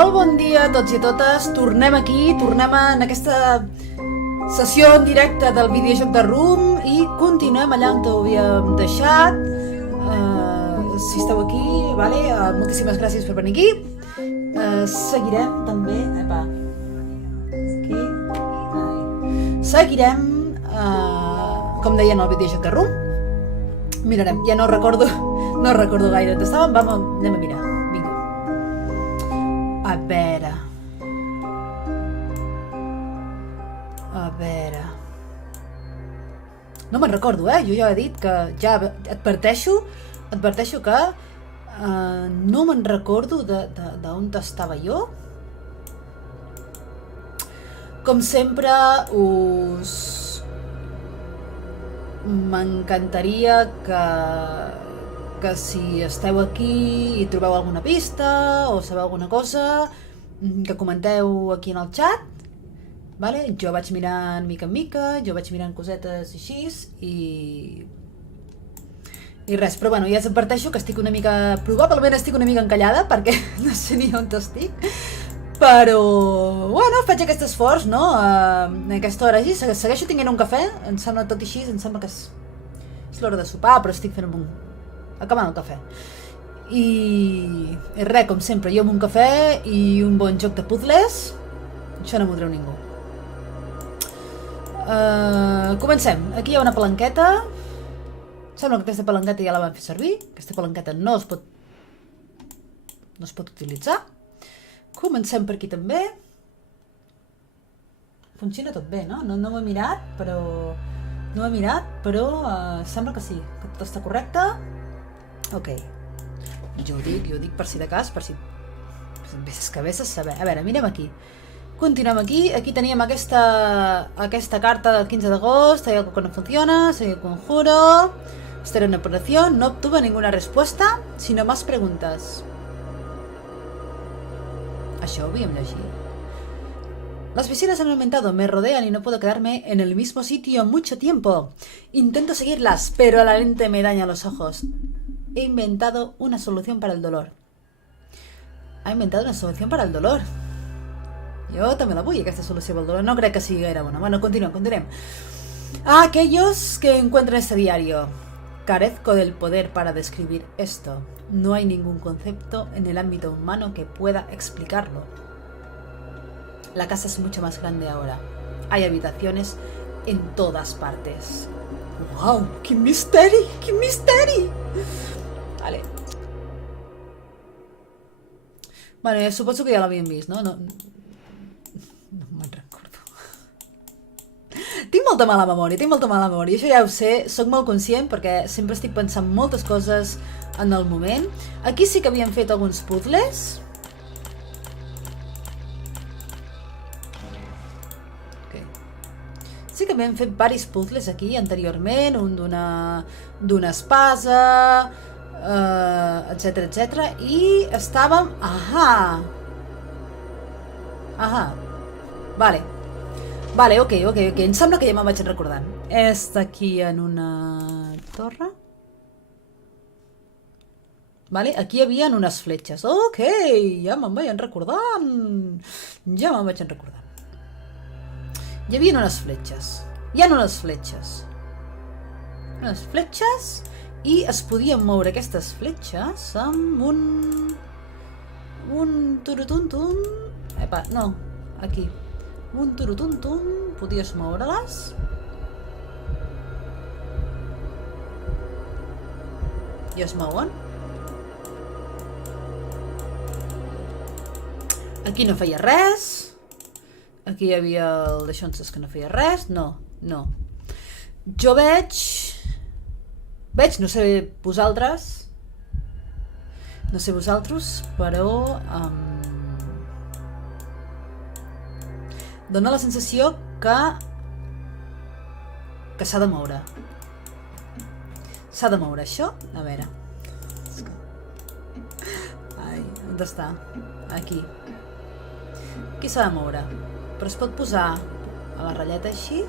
Molt bon dia a tots i a totes, tornem aquí, en aquesta sessió en directe del videojoc de Room i continuem allà on ho havíem deixat. Si esteu aquí, vale? Moltíssimes gràcies per venir aquí. Seguirem també... Aquí. Seguirem, com deia, en el videojoc de Room. Mirarem, ja no recordo gaire on estàvem, anem a mirar. Vinga. A veure... No me'n recordo, jo ja he dit que... Ja adverteixo que no me'n recordo d'on estava jo. Com sempre, m'encantaria que si esteu aquí i trobeu alguna pista o sabeu alguna cosa, que comenteu aquí en el chat, vale? Jo vaig mirant mica en mica, jo vaig mirant cosetes així i res, però bueno, ja us adverteixo que estic una mica, probablement estic una mica encallada perquè no sé ni on estic, però bueno, faig aquest esforç, no? A aquesta hora així, segueixo tenint un cafè, em sembla tot així, em sembla que és l'hora de sopar, però estic fent acabant el cafè. I res, com sempre, jo amb un cafè i un bon joc de puzzles, això no m'ho treu ningú. Comencem, aquí hi ha una palanqueta, sembla que aquesta palanqueta ja la vam fer servir, aquesta palanqueta no es pot utilitzar. Comencem per aquí també. Funciona tot bé, no? No ho he mirat, però sembla que sí, que tot està correcte. Ok. Jo ho dic per si de cas, per si ves a saber. A veure, mirem aquí. Continuem aquí. Aquí teníem aquesta carta del 15 d'agost. Hay algo que no funciona, soy el conjuro. Esta era una operación, no obtuve ninguna respuesta, sino más preguntas. Això ho havíem llegit. Las visitas han aumentado, me rodean y no puedo quedarme en el mismo sitio mucho tiempo. Intento seguirlas, pero la lente me daña los ojos. He inventado una solución para el dolor. Ha inventat una solució per al dolor. Jo també la vull, aquesta solució per al dolor. No crec que sigui gaire bona. Bueno, continuem. Aquellos que encuentran este diario. Carezco del poder para describir esto. No hay ningún concepto en el ámbito humano que pueda explicarlo. La casa es mucho más grande ahora. Hay habitaciones en todas partes. ¡Wow! ¡Qué misteri! ¡Qué misteri! Vale. Bueno, suposo que ja l'havíem vist, no? No me'n recordo. Tinc molta mala memòria, això ja ho sé, sóc molt conscient perquè sempre estic pensant moltes coses en el moment. Aquí sí que havíem fet alguns puzzles. Sí que havíem fet diversos puzzles aquí anteriorment, un d'una espasa, etcètera, i estàvem... Vale, ok, em sembla que ja me'n vaig recordant. Està aquí en una torre. Vale, aquí hi havia unes fletxes. Ok, ja me'n vaig recordant. Hi havia unes fletxes. Hi ha unes fletxes i es podien moure aquestes fletxes amb un turutuntum. No, aquí. Un turutuntum, podies moure-les. I es mouen. Aquí no feia res. Aquí hi havia el d'aixonses que no feia res. No. Jo veig, no sé vosaltres, però dona la sensació que s'ha de moure. S'ha de moure això. A veure. On està? Aquí. Aquí s'ha de moure. Però es pot posar a la ratlleta així.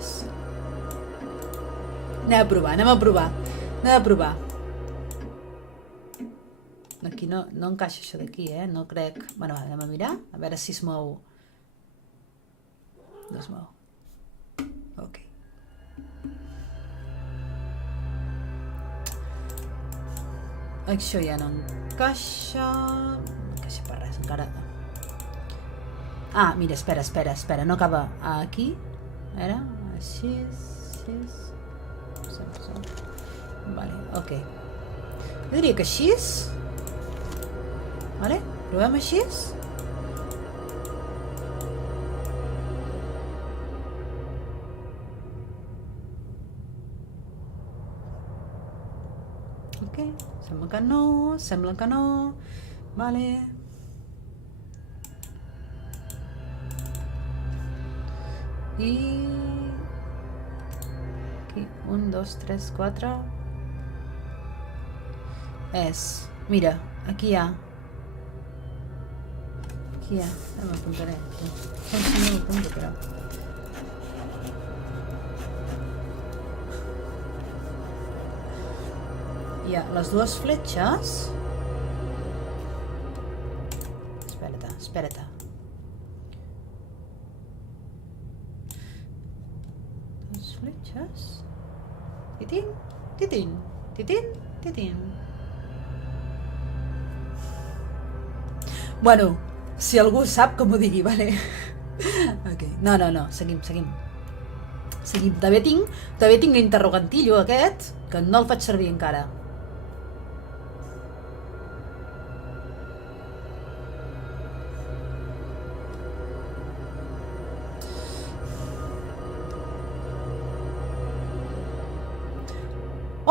Anem a provar. Aquí no encaixa això d'aquí, no crec... Bueno, anem a mirar, a veure si es mou. No es mou. Ok. Això ja no encaixa... No encaixa per res, encara... Ah, mira, espera, no acaba aquí. Era així, Vale, ok. Jo diria que així. Vale, provem així. Ok, sembla que no. Vale. I... Aquí, 1, 2, 3, 4... És... Mira, aquí hi ha... Ara m'apuntaré. No m'apunto, però... Hi ha les dues fletxes... Espera't. Dues fletxes... Titin. Bueno, si algú sap, com ho digui, vale? Ok. No, seguim. També tinc l'interrogantillo aquest, que no el faig servir encara.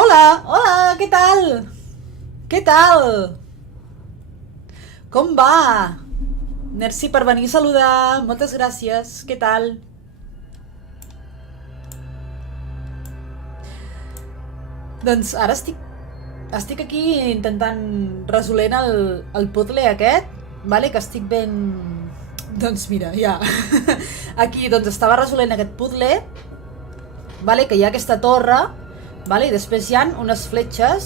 Hola, què tal? Com va? Merci per venir a saludar, moltes gràcies, què tal? Doncs ara estic aquí intentant resolent el puzzle aquest, vale? Que estic ben... Doncs mira, ja. Aquí doncs estava resolent aquest puzzle, vale? Que hi ha aquesta torre, vale? I després hi ha unes fletxes,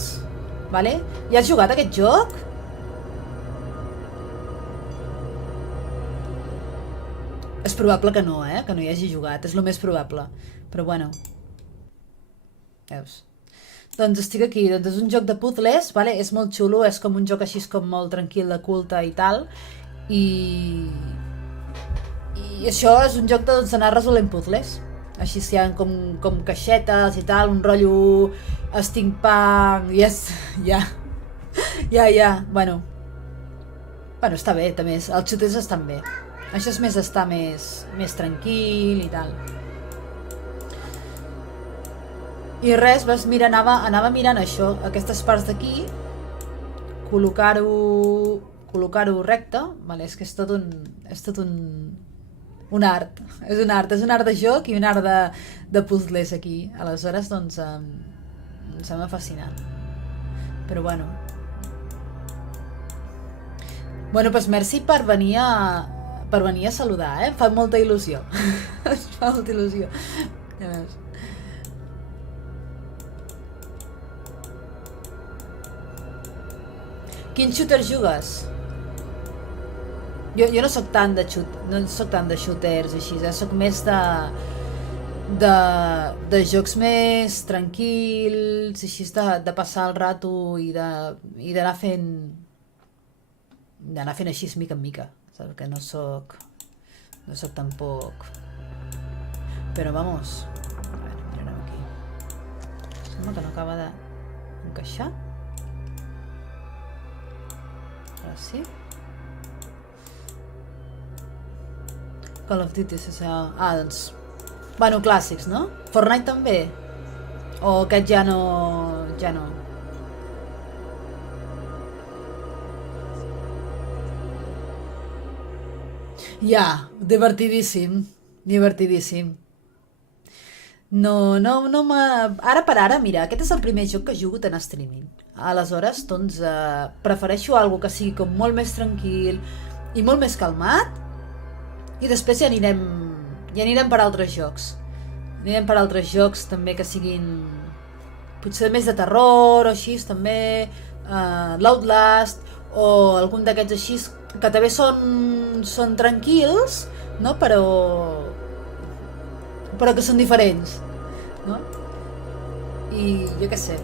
vale? Ja has jugat aquest joc? És probable que no, que no hi hagi jugat, és el més probable. Però bueno. Veus? Doncs estic aquí, doncs és un joc de puzzles, vale? És molt xulo, és com un joc així com molt tranquil, de culte i tal. I això és un joc d'anar resolent puzzles. Així hi ha com caixetes i tal, un rotllo steampunk, ja. Bueno, està bé, també. Els xuters estan bé. Això és estar més tranquil i tal. I res, mira, anava mirant això, aquestes parts d'aquí, col·locar-ho recte, vale? És que és tot un art. És un art de joc i un art de puzzles aquí. Aleshores, doncs, em sembla fascinant. Però bueno. Bueno, doncs merci per venir a saludar, Em fa molta il·lusió. Em fa molta il·lusió. Ja veus. Quin shooter jugues? Jo no soc tant de shooters així, soc més de jocs més tranquils, així de passar el rato i d'anar fent així mica en mica, saps? Que no soc tampoc, però vamos, a veure, mirarem aquí, sembla que no acaba d'encaixar. Ara sí. Call of Duty, doncs... Bueno, clàssics, no? Fortnite també? O aquest ja no... Ja, divertidíssim. No ara per ara, mira, aquest és el primer joc que he jugat en streaming. Aleshores, doncs, prefereixo algo que sigui com molt més tranquil i molt més calmat, i després ja anirem per altres jocs. Anirem per altres jocs també que siguin potser més de terror o així també, l'Outlast, o algun d'aquests així que també són tranquils, no? Però que són diferents, no? I jo què sé.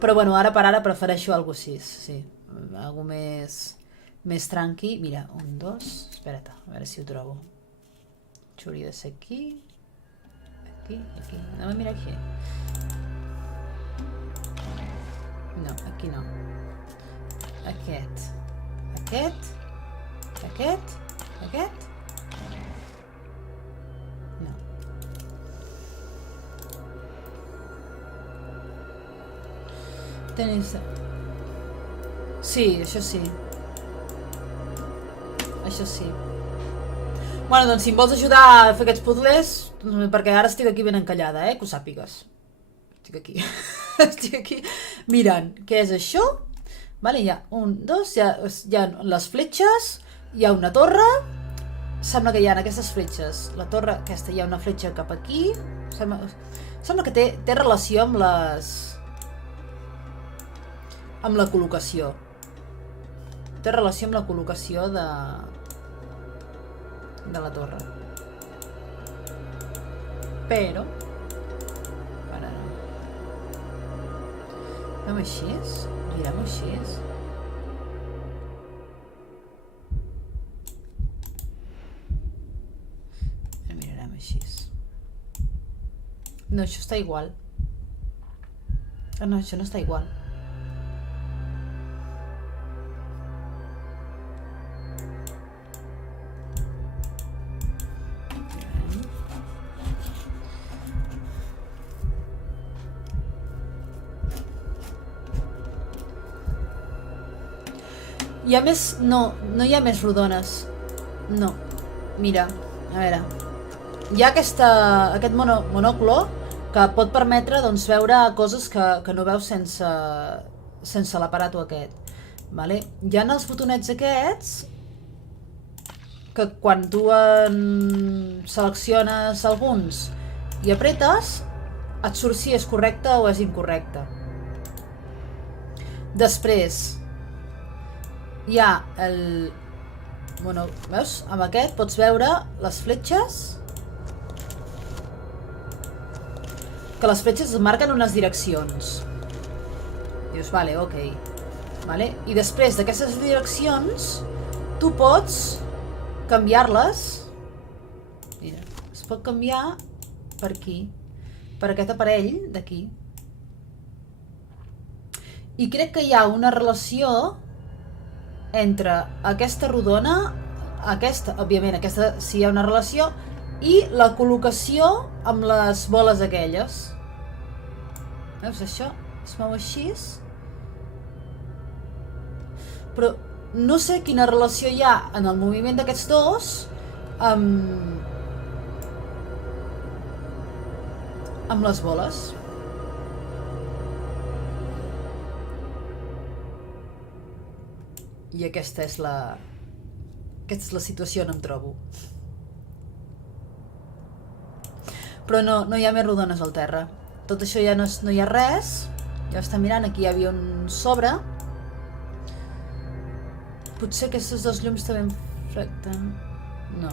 Però bueno, ara per ara prefereixo algo així, sí. Algo més tranqui. Mira, 1, 2... Espera't, a veure si ho trobo. Això hauria de ser aquí. Aquí. Anem a mirar aquí. No, aquí no. Aquest. No. Tenis... Sí, això sí. Bueno, doncs si em vols ajudar a fer aquests puzzles, perquè ara estic aquí ben encallada, que ho sàpigues. Estic aquí mirant què és això. Vale, hi ha 1, 2, hi ha les fletxes, hi ha una torre. Sembla que hi ha aquestes fletxes. La torre aquesta, hi ha una fletxa cap aquí. Sembla que té relació amb la col·locació. Té relació amb la col·locació de la torre. Però ara no. Fem així? Mirem així? Mirarem així. No, això està igual. No, això no està igual. Hi ha més... No hi ha més rodones. No. Mira, a veure. Hi ha aquest monoclo que pot permetre doncs, veure coses que no veus sense l'aparato aquest. Vale? Hi ha els botonets aquests que quan tu selecciones alguns i apretes, et surt si és correcte o és incorrecte. Després hi ha el... Bueno, veus? Amb aquest pots veure les fletxes, que les fletxes et marquen unes direccions. Dius, vale, ok. Vale? I després d'aquestes direccions tu pots canviar-les. Mira, es pot canviar per aquí, per aquest aparell d'aquí. I crec que hi ha una relació entre aquesta rodona, òbviament aquesta sí hi ha una relació, i la col·locació amb les boles aquelles. Veus això? Es mou així. Però no sé quina relació hi ha en el moviment d'aquests dos amb les boles. I aquesta és la situació on em trobo. Però no hi ha més rodones al terra. Tot això ja no hi ha res. Ja està mirant, aquí hi havia un sobre. Potser aquests dos llums també em reflecten. No.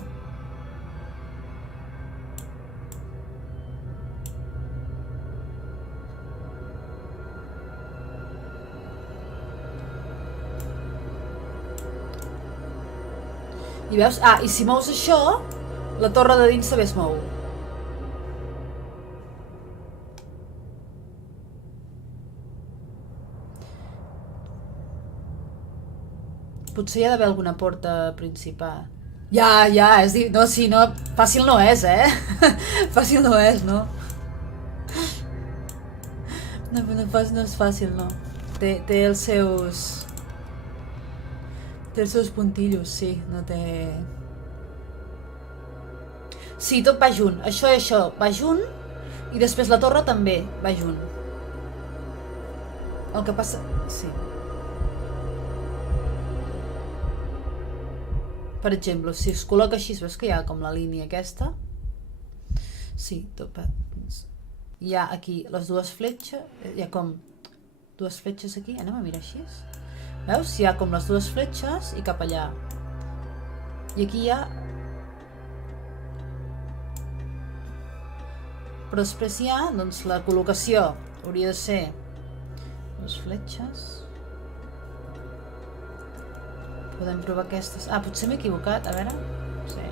I veus? Ah, i si mous això, la torre de dins també es mou. Potser hi ha d'haver alguna porta principal. Ja, és dir... No, sí, no... Fàcil no és, Fàcil no és, no? No és fàcil, no. Té els seus... Té els seus puntillos, sí, no té... Sí, tot va junt. Això i això va junt, i després la torre també va junt. El que passa... Sí. Per exemple, si es col·loca així, veus que hi ha com la línia aquesta? Sí, tot va... Hi ha aquí les dues fletxes, hi ha com dues fletxes aquí, anem a mirar així. Veus? Hi ha com les dues fletxes i cap allà. I aquí hi ha... Però després hi ha, doncs, la col·locació. Hauria de ser... les fletxes... Podem provar aquestes... Ah, potser m'he equivocat, a veure... Sí.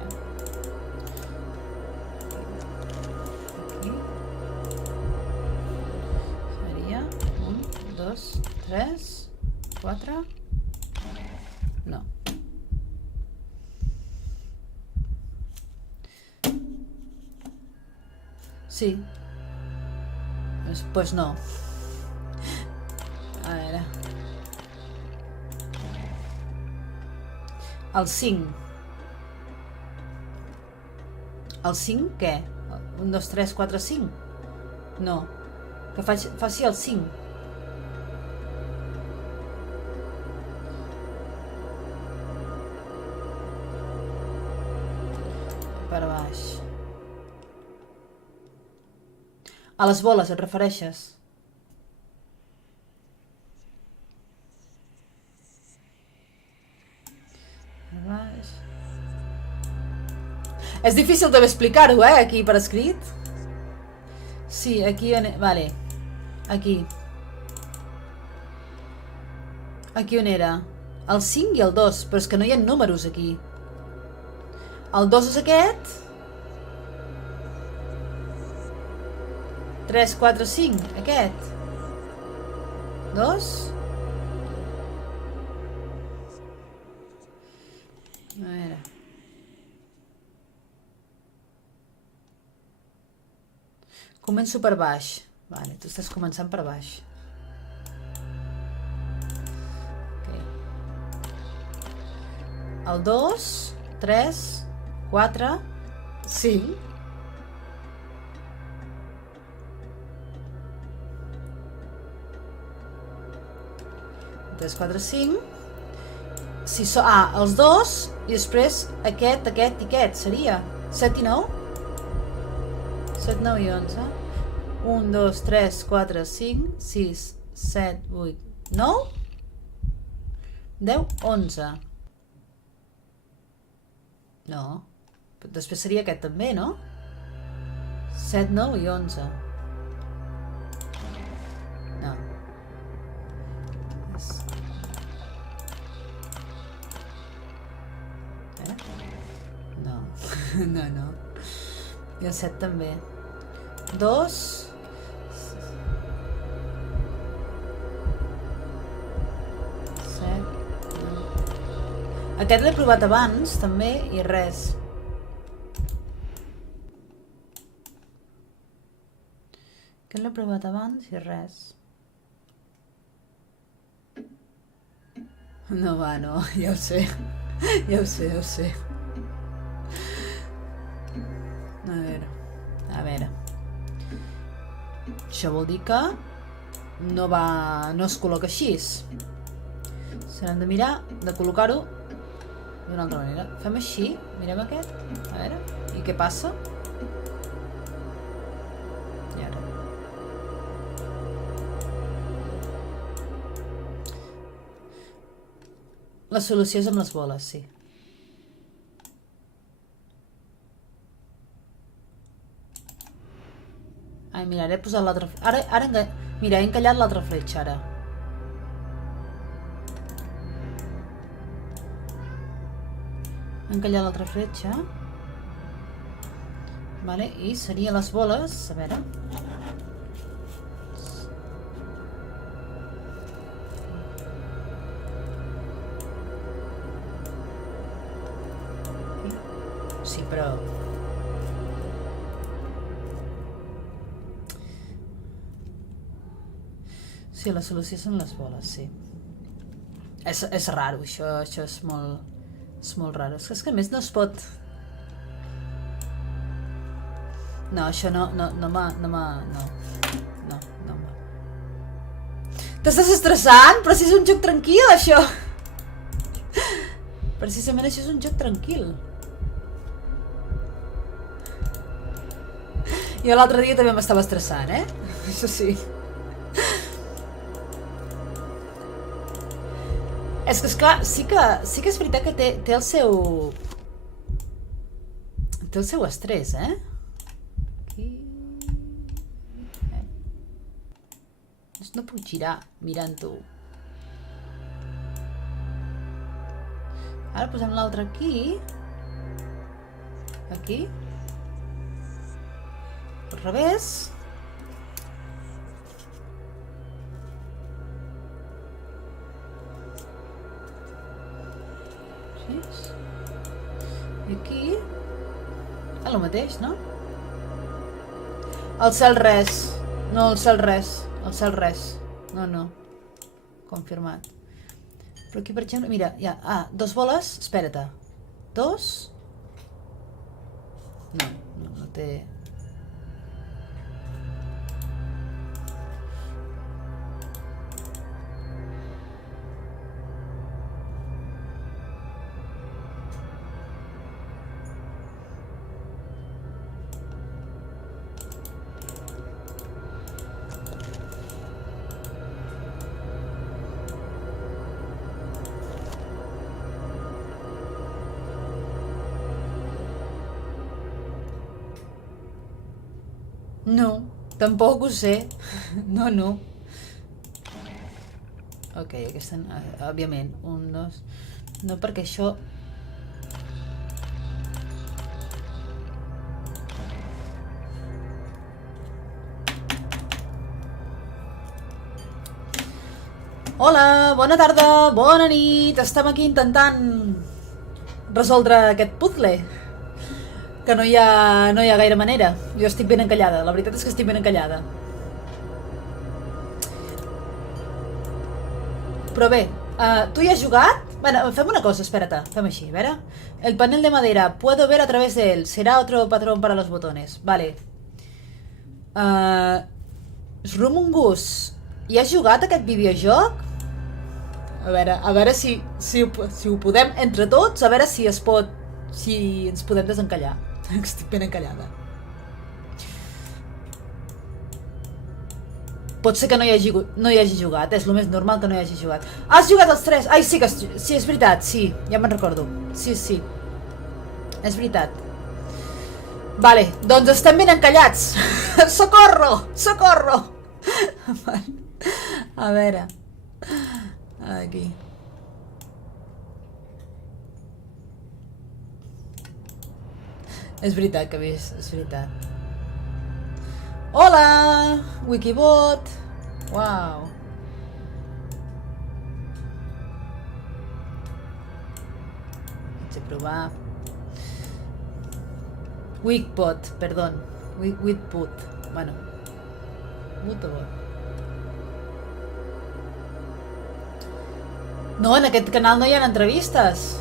Aquí. Seria... 1, 2, 3, 4... No. Sí. Pues no. A veure... El 5. El 5 què? 1, 2, 3, 4, 5? No. Que faci el 5. Per baix. A les boles et refereixes? És difícil d'haver explicar-ho, aquí per escrit. Sí, aquí on... Vale. Aquí. Aquí on era? El 5 i el 2, però és que no hi ha números aquí. El 2 és aquest. 3, 4, 5, aquest. 2. A veure... Començo per baix. Vale, tu estàs començant per baix. Okay. El 2, 3, 4, 5. 3, 4, 5. Si so... Ah, els dos i després aquest i aquest. Seria 7 i 9? 7, 9 i 11. 1, 2, 3, 4, 5, 6, 7, 8, 9, 10, 11. No. Després seria aquest també, no? 7, 9 i 11. No. No. No, no. I el 7 també. 2. 7. Aquest l'he provat abans també i res. Aquest l'he provat abans i res. No va, no, ja ho sé. Ja ho sé, ja ho sé. A veure. Això vol dir que no es col·loca així. S'han de mirar de col·locar-ho d'una altra manera. Fem així, mirem aquest, a veure, i què passa? I ara. La solució és amb les boles, sí. Ai, mira, he posat l'altra... Mira, he encallat l'altra fletxa, ara. He encallat l'altra fletxa. Vale, i serien les boles, a veure... Sí, però... Sí, la solució són les boles, sí. És raro, això és molt raro. És que a més no es pot... No, això no. T'estàs estressant? Però si és un joc tranquil, això! Precisament això és un joc tranquil. Jo l'altre dia també m'estava estressant, Això sí. És que, esclar, sí que és veritat que té el seu... Té el seu estrès, eh? Aquí... No puc girar mirant-ho. Ara posem l'altre aquí. Aquí. Al revés. I aquí... el mateix, no? El cel res. No, el cel res. El cel res. No. Confirmat. Però aquí, per exemple, mira, ja... Ah, 2 boles. Espera't. 2. No té... No, tampoc ho sé. No. Ok, aquesta... Òbviament. 1, 2... No, perquè això... Hola, bona tarda, bona nit. Estem aquí intentant resoldre aquest puzzle. Que no hi ha gaire manera. Jo estic ben encallada, la veritat és que estic ben encallada. Però bé, tu hi has jugat? Bueno, fem una cosa, espérate, fem així, a veure. El panel de madera, puedo ver a través de él. Será otro patrón para los botones. Vale. Rumungus, hi has jugat aquest videojoc? A veure si ho podem, entre tots, a veure si es pot... Si ens podem desencallar. Estic ben encallada. Pot ser que no hi hagi jugat, és el més normal que no hi hagi jugat. Has jugat els 3? Ai, sí, sí, és veritat, sí, ja me'n recordo. Sí, és veritat. Vale, doncs estem ben encallats. Socorro! A veure. Aquí. És veritat que he vist, és veritat. Hola! Wikibot! Uau! Vaig a provar... Wikbot, perdó. Wikbot. Bueno. Wikbot. No, en aquest canal no hi ha entrevistes.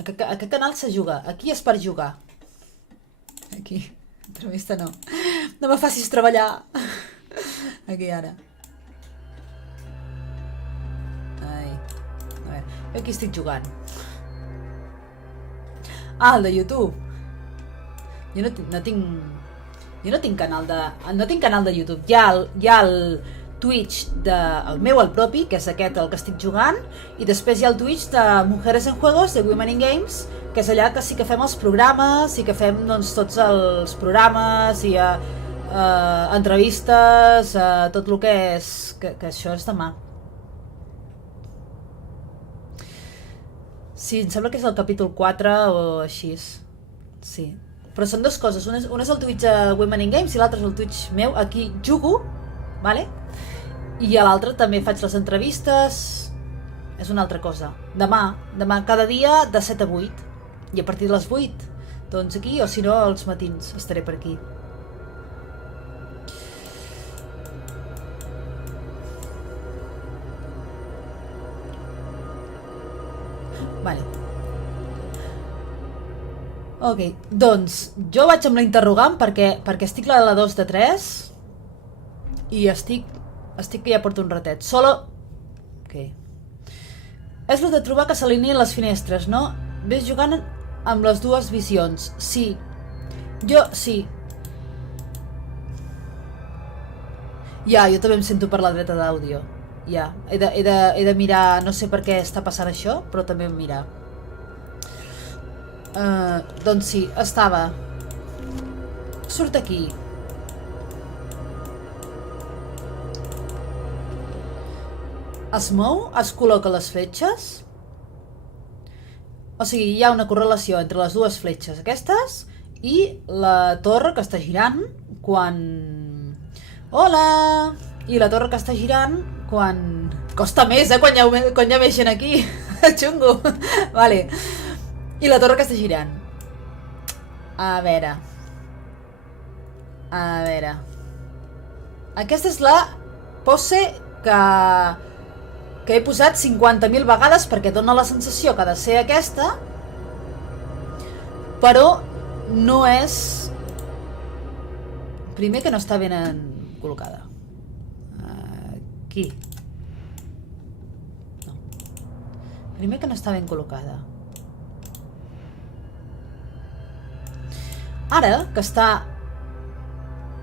Aquest canal se juga. Aquí és per jugar. Aquí. Entrevista no. No me facis treballar. Aquí ara. Ai. A veure. Jo aquí estic jugant. Ah, el de YouTube. Jo no tinc canal de... No tinc canal de YouTube. Hi ha el Twitch el meu, el propi, que és aquest el que estic jugant, i després hi ha el Twitch de Mujeres en Juegos, de Women in Games, que és allà que sí que fem els programes, sí que fem doncs, tots els programes, i entrevistes, tot el que és... Que això és demà. Sí, em sembla que és el capítol 4 o així. Sí. Però són dues coses. Un és el Twitch de Women in Games i l'altre és el Twitch meu. Aquí jugo, vale? I a l'altre també faig les entrevistes. És una altra cosa. Demà, cada dia de 7 a 8. I a partir de les 8, doncs aquí, o si no, els matins estaré per aquí. Vale. Ok, doncs jo vaig amb la interrogant perquè estic a la 2 de 3 i estic que ja porto un ratet. Solo... Ok. És el de trobar que s'alineen les finestres, no? Ves jugant amb les dues visions. Sí. Jo, sí. Ja, jo també em sento per la dreta d'àudio. Ja, he de mirar, no sé per què està passant això, però també em mirar. Doncs sí, estava. Surt aquí. Es mou, es col·loca les fletxes. O sigui, hi ha una correlació entre les dues fletxes aquestes i la torre que està girant quan... Hola! I la torre que està girant quan... Costa més, quan hi ha més gent aquí. Xungo. Vale. I la torre que està girant. A veure. Aquesta és la pose que he posat 50.000 vegades perquè dona la sensació que ha de ser aquesta, però no és... Primer que no està ben col·locada. Aquí. No. Primer que no està ben col·locada. Ara, que està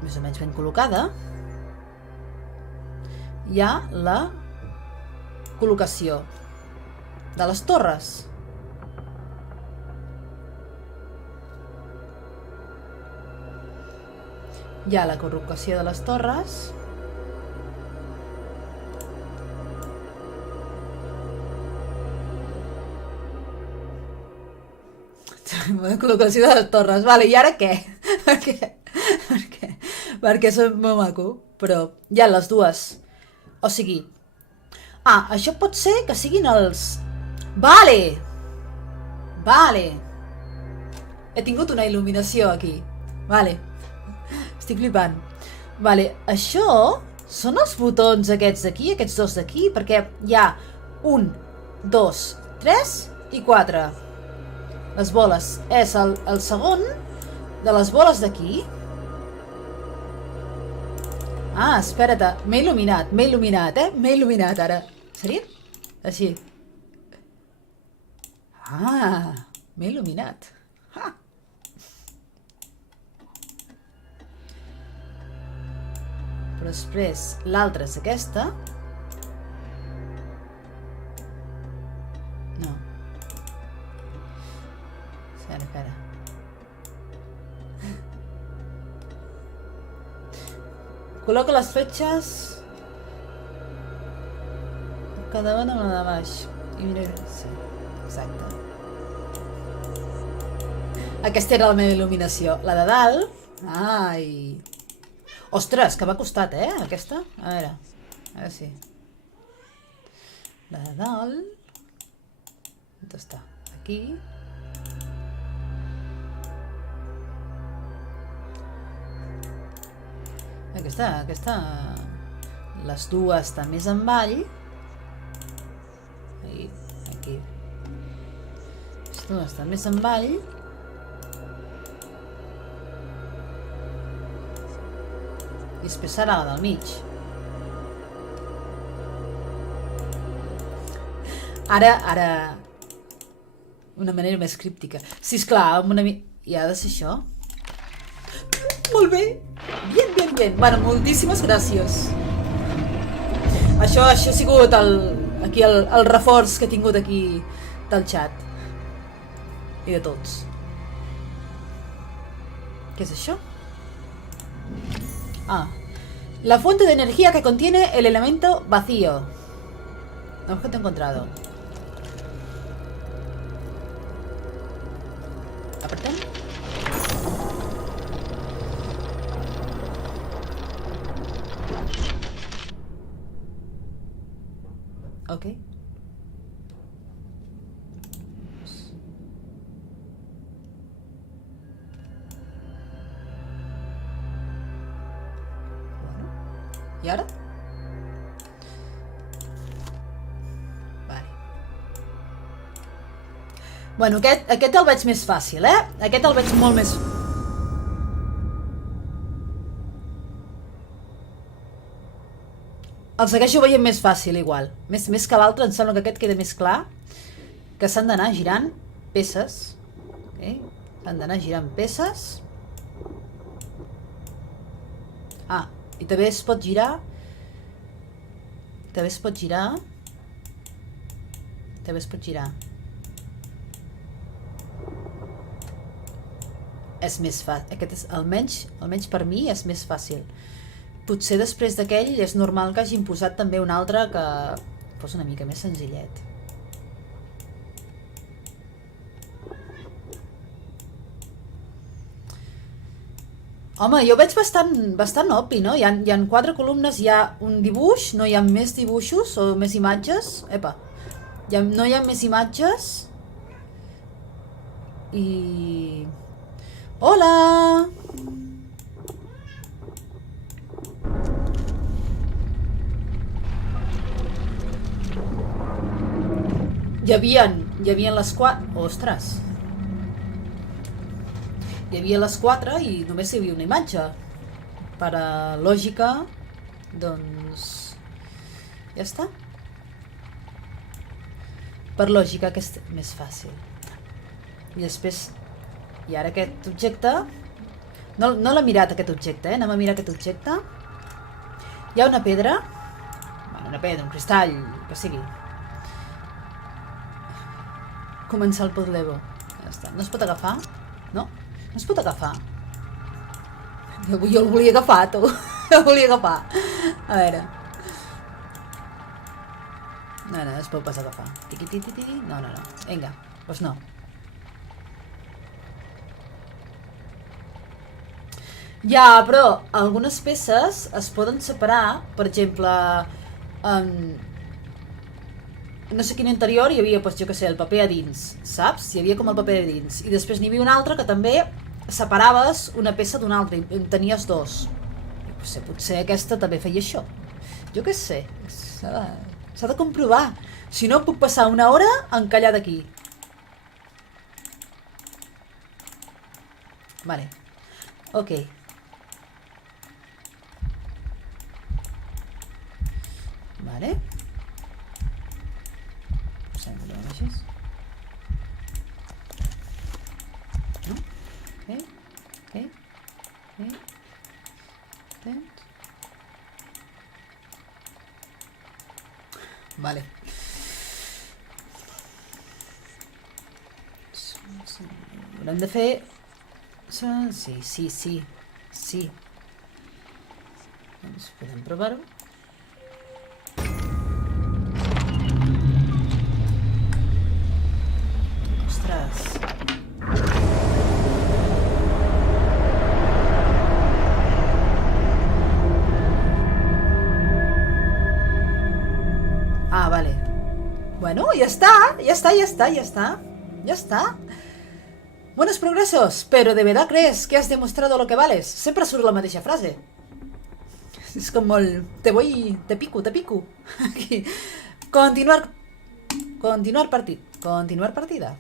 més o menys ben col·locada, hi ha la col·locació de les torres. Hi ha la col·locació de les torres. La col·locació de les torres. Vale, i ara què? Perquè és molt maco. Però hi ha les dues. O sigui... això pot ser que siguin els... Vale! He tingut una il·luminació aquí. Vale. Estic flipant. Vale, això són els botons aquests d'aquí, aquests dos d'aquí, perquè hi ha 1, 2, 3 i 4. Les boles. És el segon de les boles d'aquí. Espera't. M'he il·luminat, M'he il·luminat ara. Seria? Així. M'he il·luminat. Però després l'altra és aquesta. No. Espera. Col·loca les fletxes cada una amb la de baix. I mira... Sí, exacte. Aquesta era la meva il·luminació. La de dalt... Ai... Ostres, que m'ha costat, aquesta? A veure si... La de dalt... On està? Aquí... Aquesta... Les dues estan més en avall. Aquí. Les dues estan més en avall. I després serà la del mig. Ara... Una manera més críptica. Sisplau, amb una I ha de ser això? Molt bé! Bien. Bueno, moltíssimes gràcies. Això ha sigut el reforç que he tingut aquí del xat. I de tots. ¿Qué es eso? La fuente de energía que contiene el elemento vacío. Objeto encontrado. ¿Apretar? Ok. I ara? Vale. Bueno, aquest el veig més fàcil, Aquest el veig molt més... El segueixo veient més fàcil, igual. Més que l'altre, em sembla que aquest queda més clar. Que s'han d'anar girant peces. S'han d'anar girant peces. I també es pot girar. També es pot girar. També es pot girar. És més fàcil. Aquest és, almenys per mi, és més fàcil. Potser després d'aquell és normal que hagin posat també un altre que fos una mica més senzillet. Home, jo veig bastant obvi, no? Hi ha 4 columnes, hi ha un dibuix, no hi ha més dibuixos o més imatges. Epa, no hi ha més imatges. I... Hola! Hi havia les 4... Ostres! Hi havia les 4 i només hi havia una imatge. Per a lògica, doncs... Ja està. Per lògica aquest és més fàcil. I després... I ara aquest objecte... No l'he mirat aquest objecte, Anem a mirar aquest objecte. Hi ha una pedra. Bueno, una pedra, un cristall, que sigui. Començar el puzzle. Ja està. No es pot agafar? No? No es pot agafar. Jo el volia agafar, tu. El volia agafar. A veure. No, es pot pas agafar. Tiqui. No. Vinga, doncs no. Ja, però algunes peces es poden separar. Per exemple, no sé quin interior hi havia, doncs, jo què sé, el paper a dins, saps? Hi havia com el paper a dins. I després n'hi havia un altre que també separaves una peça d'una altra i en tenies 2. Potser aquesta també feia això. Jo què sé, s'ha de comprovar. Si no, puc passar una hora encallada aquí. Vale. Ok. Vale. No? Ok. Vale. Haurem de fer... Sí. Doncs podem provar-ho. Ostres. Ah, vale. Bueno, ya está. Buenos progresos, pero ¿de verdad crees que has demostrado lo que vales? Sempre surt la mateixa frase. És com molt... Te pico. Aquí. Continuar partida.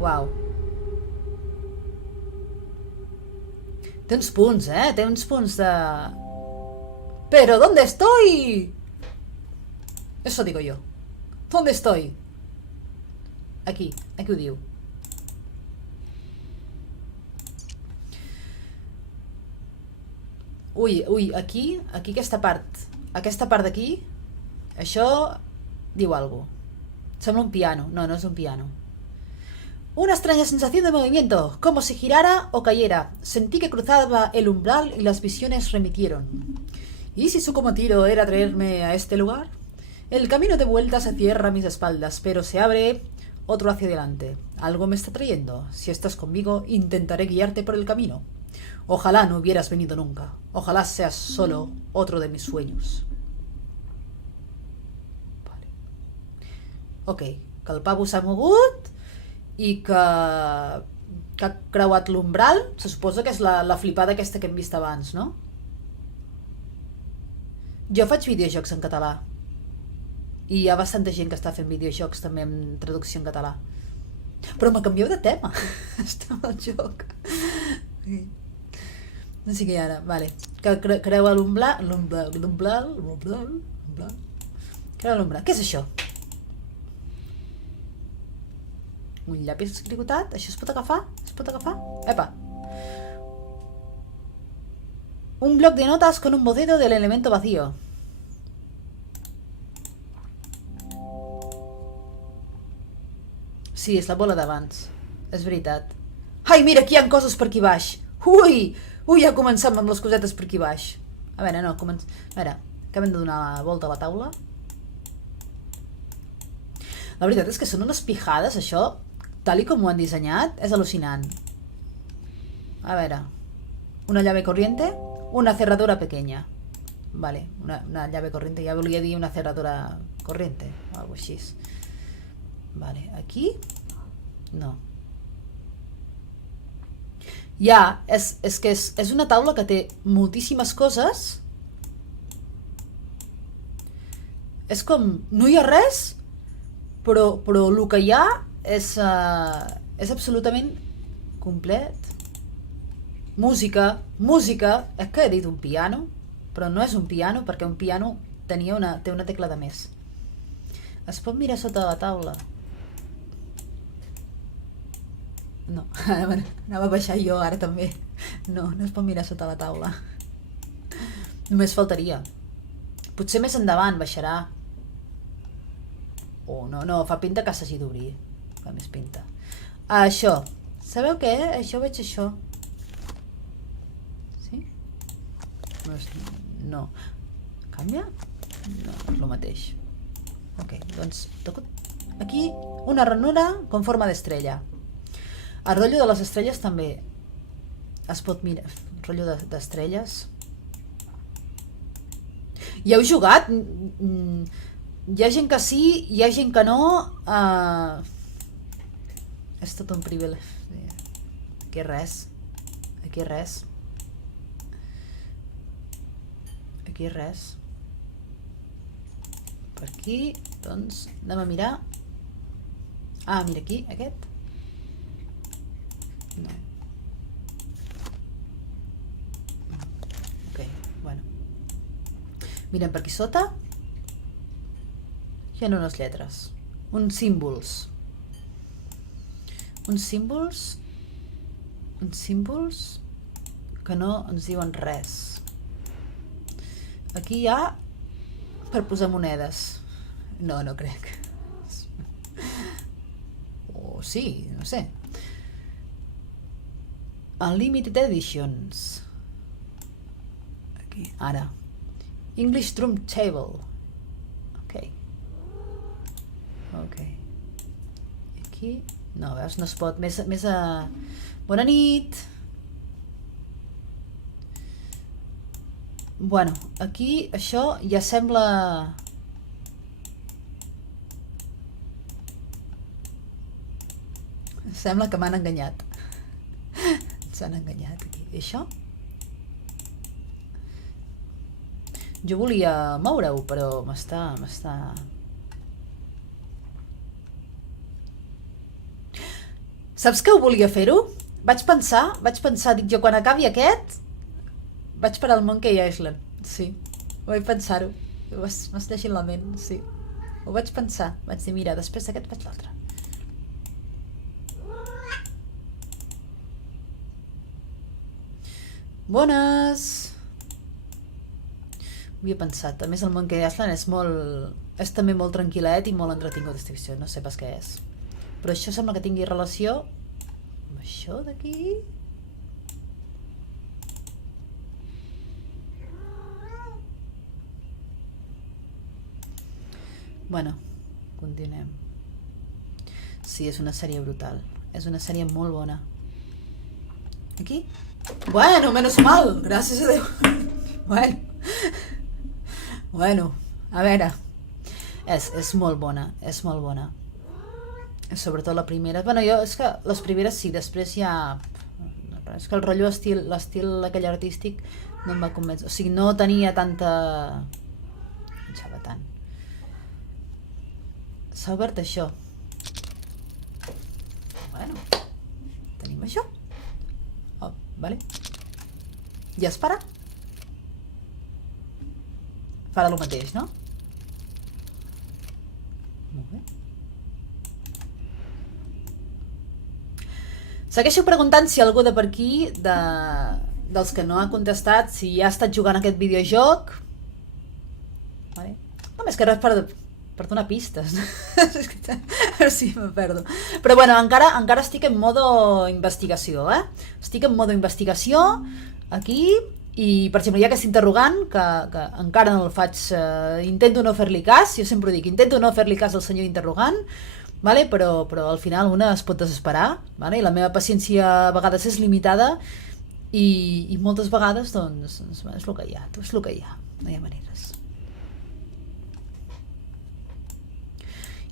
Uau. Té uns punts, Té uns punts de... ¿Pero dónde estoy? Eso digo yo. ¿Dónde estoy? Aquí ho diu. Ui, aquí aquesta part d'aquí, això diu alguna cosa. Sembla un piano. No es un piano. Una extraña sensación de movimiento, como si girara o cayera. Sentí que cruzaba el umbral y las visiones remitieron. ¿Y si su cometido era traerme a este lugar? El camino de vuelta se cierra a mis espaldas, pero se abre otro hacia adelante. Algo me está trayendo. Si estás conmigo, intentaré guiarte por el camino. Ojalá no hubieras venido nunca. Ojalá seas solo otro de mis sueños. Vale. Ok, que el pavo s'ha mogut i que ha creuat l'umbral. Se suposa que és la flipada aquesta que hem vist abans, no? Jo faig videojocs en català. I hi ha bastanta gent que està fent videojocs també amb traducció en català. Però me canvieu de tema. Estem al joc. No sé què ara. Vale. Que creua l'umbral. Creua l'umbral. Què és això? Un llapis escrigotat. Això es pot agafar? Es pot agafar? Epa. Un bloc de notas con un boceto del elemento vacío. Sí, és la bola d'abans. És veritat. Ai, mira, aquí hi ha coses per aquí baix. Ui, ja comencem amb les cosetes per aquí baix. A veure, no, a veure, acabem de donar la volta a la taula. La veritat és que són unes pijades, això, tal com ho han dissenyat, és al·lucinant. A veure, una llave corriente, una cerradura pequeña. Vale, una llave corriente, ja volia dir una cerradura corriente, o algo així. Vale, aquí no. Ja, és que és una taula que té moltíssimes coses. És com, no hi ha res, però el que hi ha és absolutament complet. Música, és que he dit un piano, però no és un piano perquè un piano té una tecla de més. Es pot mirar sota la taula? No, anava a baixar jo ara també. No es pot mirar sota la taula. Només faltaria. Potser més endavant baixarà. Oh, no, fa pinta que s'hagi d'obrir. Fa més pinta. Això. Sabeu què? Això veig això. Sí? No. Canvia? No, és el mateix. Ok, doncs toco aquí una ranura con forma d'estrella. El rotllo de les estrelles també es pot mirar. El rotllo d'estrelles. Ja heu jugat? Hi ha gent que sí, hi ha gent que no. És tot un privilegi. Aquí res. Aquí res. Aquí res. Per aquí, doncs, anem a mirar. Ah, mira aquí, aquest. No. Ok, bueno. Mirem per aquí sota. Hi ha unes lletres. Uns símbols. Uns símbols que no ens diuen res. Aquí hi ha per posar monedes. No crec. O sí, no sé. Unlimited Editions. Aquí, ara. English Drum Table. Ok. Aquí. No, veus, no es pot. Més a... Bona nit. Bueno, aquí això ja sembla... Sembla que m'han enganyat. S'han enganyat aquí. I això? Jo volia moure-ho, però m'està... Saps que ho volia fer-ho? Vaig pensar, dic jo, quan acabi aquest, vaig per al Monkey Island. Sí, ho vaig pensar-ho. M'has llegit la ment, sí. Ho vaig pensar. Vaig dir, mira, després d'aquest faig l'altre. Bones! Ho havia pensat. A més, el Monkey Island és també molt tranquil·let i molt entretingut. No sé pas què és. Però això sembla que tingui relació amb això d'aquí. Bueno, continuem. Sí, és una sèrie brutal. És una sèrie molt bona. Aquí? Bueno, menos mal, gràcies a Déu. Bueno, a veure. És molt bona, és molt bona. Sobretot la primera. Bueno, és que les primeres sí, després ja... És que el rotllo l'estil aquell artístic no em va convèncer. O sigui, no tenia tanta... No pensava tant. S'ha obert això. Bueno, tenim això. Oh, vale. Ja es para? Farà el mateix, no? Molt bé. Segueixo preguntant si algú de per aquí, dels que no ha contestat, si ja ha estat jugant aquest videojoc. Vale. No, més que res per donar pistes. Ara sí, me perdo. Però bueno, encara estic en modo investigació, Estic en modo investigació, aquí, i per exemple hi ha aquest interrogant que encara no el faig, intento no fer-li cas, jo sempre ho dic, intento no fer-li cas al senyor interrogant, vale? Però al final una es pot desesperar, vale? I la meva paciència a vegades és limitada i moltes vegades doncs és el que hi ha, és el que hi ha, no hi ha maneres.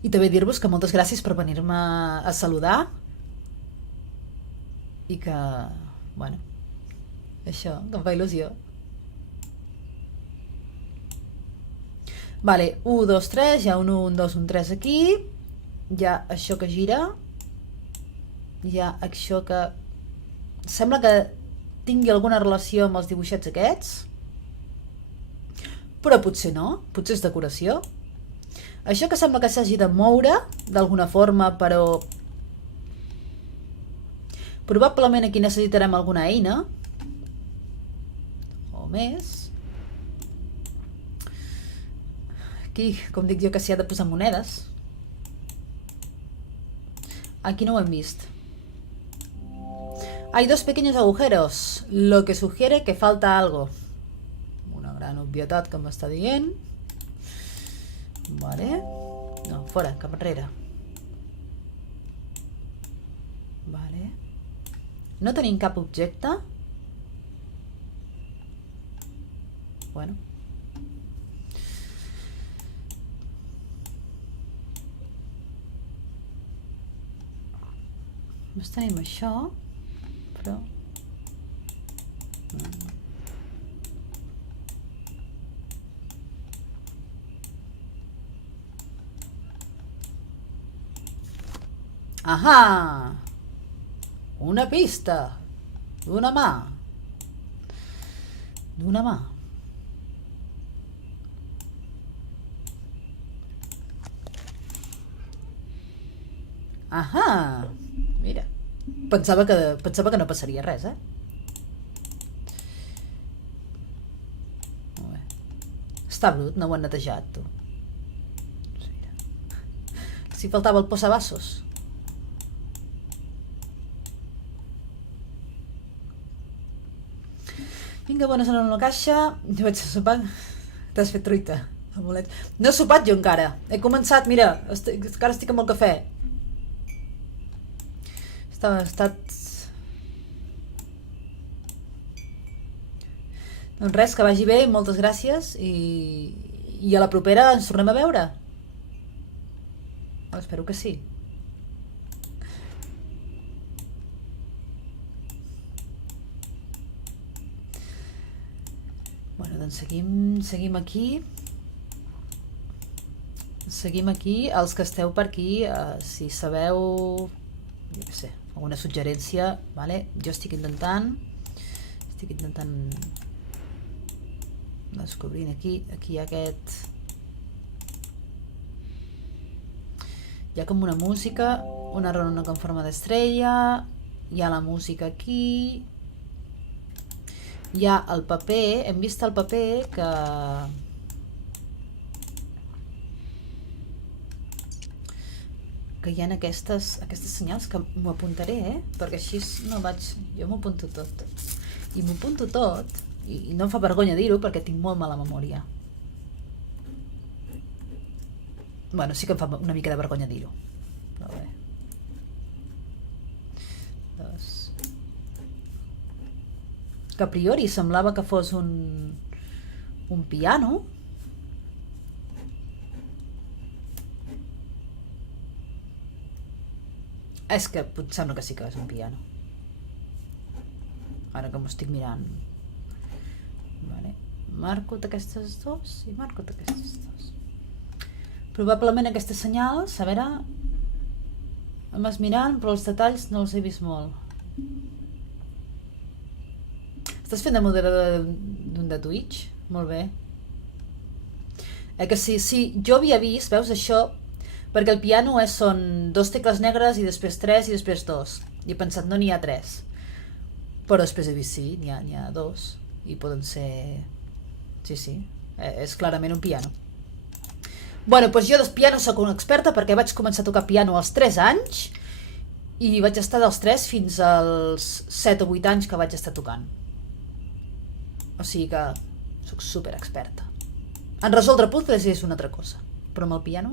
I també dir-vos que moltes gràcies per venir-me a saludar i que, bueno, això, que em fa il·lusió. Vale, 1, 2, 3, hi ha un 1, un 2, un 3 aquí, hi ha això que gira, hi ha això que sembla que tingui alguna relació amb els dibuixets aquests, però potser no, potser és decoració. Això que sembla que s'hagi de moure d'alguna forma, però probablement aquí necessitarem alguna eina o més. Aquí, com dic jo, que s'hi ha de posar monedes. Aquí no ho hem vist. Hay 2 pequeños agujeros, lo que sugiere que falta algo. Una gran obvietat que m'està dient. Vale. No, fora, cap enrere. Vale. No tenim cap objecte. Bueno. Només tenim això, però... Ahà! Una pista! D'una mà! D'una mà! Ahà! Mira, pensava que no passaria res, Molt bé. Està brut, no ho han netejat, tu. Si faltava el posabassos. Vinga, bones en una caixa. Jo vaig a sopar. T'has fet truita. No he sopat jo encara. He començat, mira, encara estic amb el cafè. Ha estat... Doncs res, que vagi bé, moltes gràcies i a la propera ens tornem a veure. Espero que sí. Bueno, doncs seguim aquí. Seguim aquí. Els que esteu per aquí, si sabeu, jo què sé, alguna suggerència, vale? Jo estic intentant descobrint aquí hi ha aquest... Hi ha com una música, una runa con forma d'estrella, hi ha la música aquí, hi ha el paper, hem vist el paper que hi ha aquestes senyals que m'ho apuntaré, perquè així no vaig... Jo m'ho apunto tot. I m'ho apunto tot, i no em fa vergonya dir-ho perquè tinc molt mala memòria. Bueno, sí que em fa una mica de vergonya dir-ho. Però bé. Que a priori semblava que fos un piano. És que sembla que sí que és un piano. Ara que m'ho estic mirant. Vale. Marco aquestes dos i marco aquestes dos. Probablement aquestes senyals, a veure... Em vas mirant, però els detalls no els he vist molt. Estàs fent de moderador d'un de Twitch? Molt bé. Que sí, jo havia vist, veus això... Perquè el piano són 2 tecles negres i després 3 i després 2. I he pensat, no n'hi ha 3. Però després he vist, sí, n'hi ha 2. I poden ser... Sí. És clarament un piano. Bueno, doncs jo dels pianos sóc una experta perquè vaig començar a tocar piano als 3 anys i vaig estar dels 3 fins als 7 o 8 anys que vaig estar tocant. O sigui que sóc super experta. En resoldre puzzles és una altra cosa, però amb el piano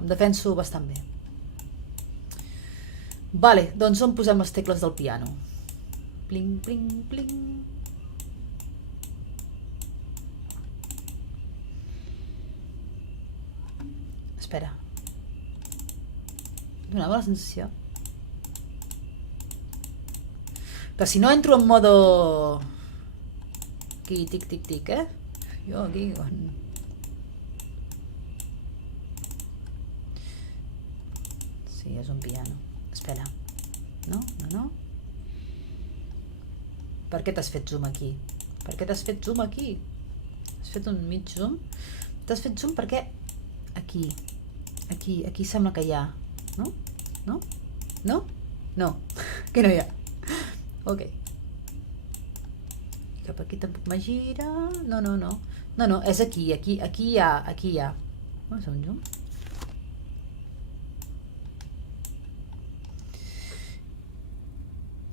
em defenso bastant bé. Vale, doncs on posem les tecles del piano? Pling, pling, pling. Espera. Donava la sensació que si no entro en modo aquí, tic, tic, tic, jo aquí sí, és un piano. Espera. No? Per què t'has fet zoom aquí? Per què t'has fet zoom aquí? Has fet un mig zoom? T'has fet zoom perquè aquí sembla que hi ha. No? No? No. Que no hi ha. Ok. Cap aquí tampoc me gira. No, és aquí hi ha. Vamos a un zoom.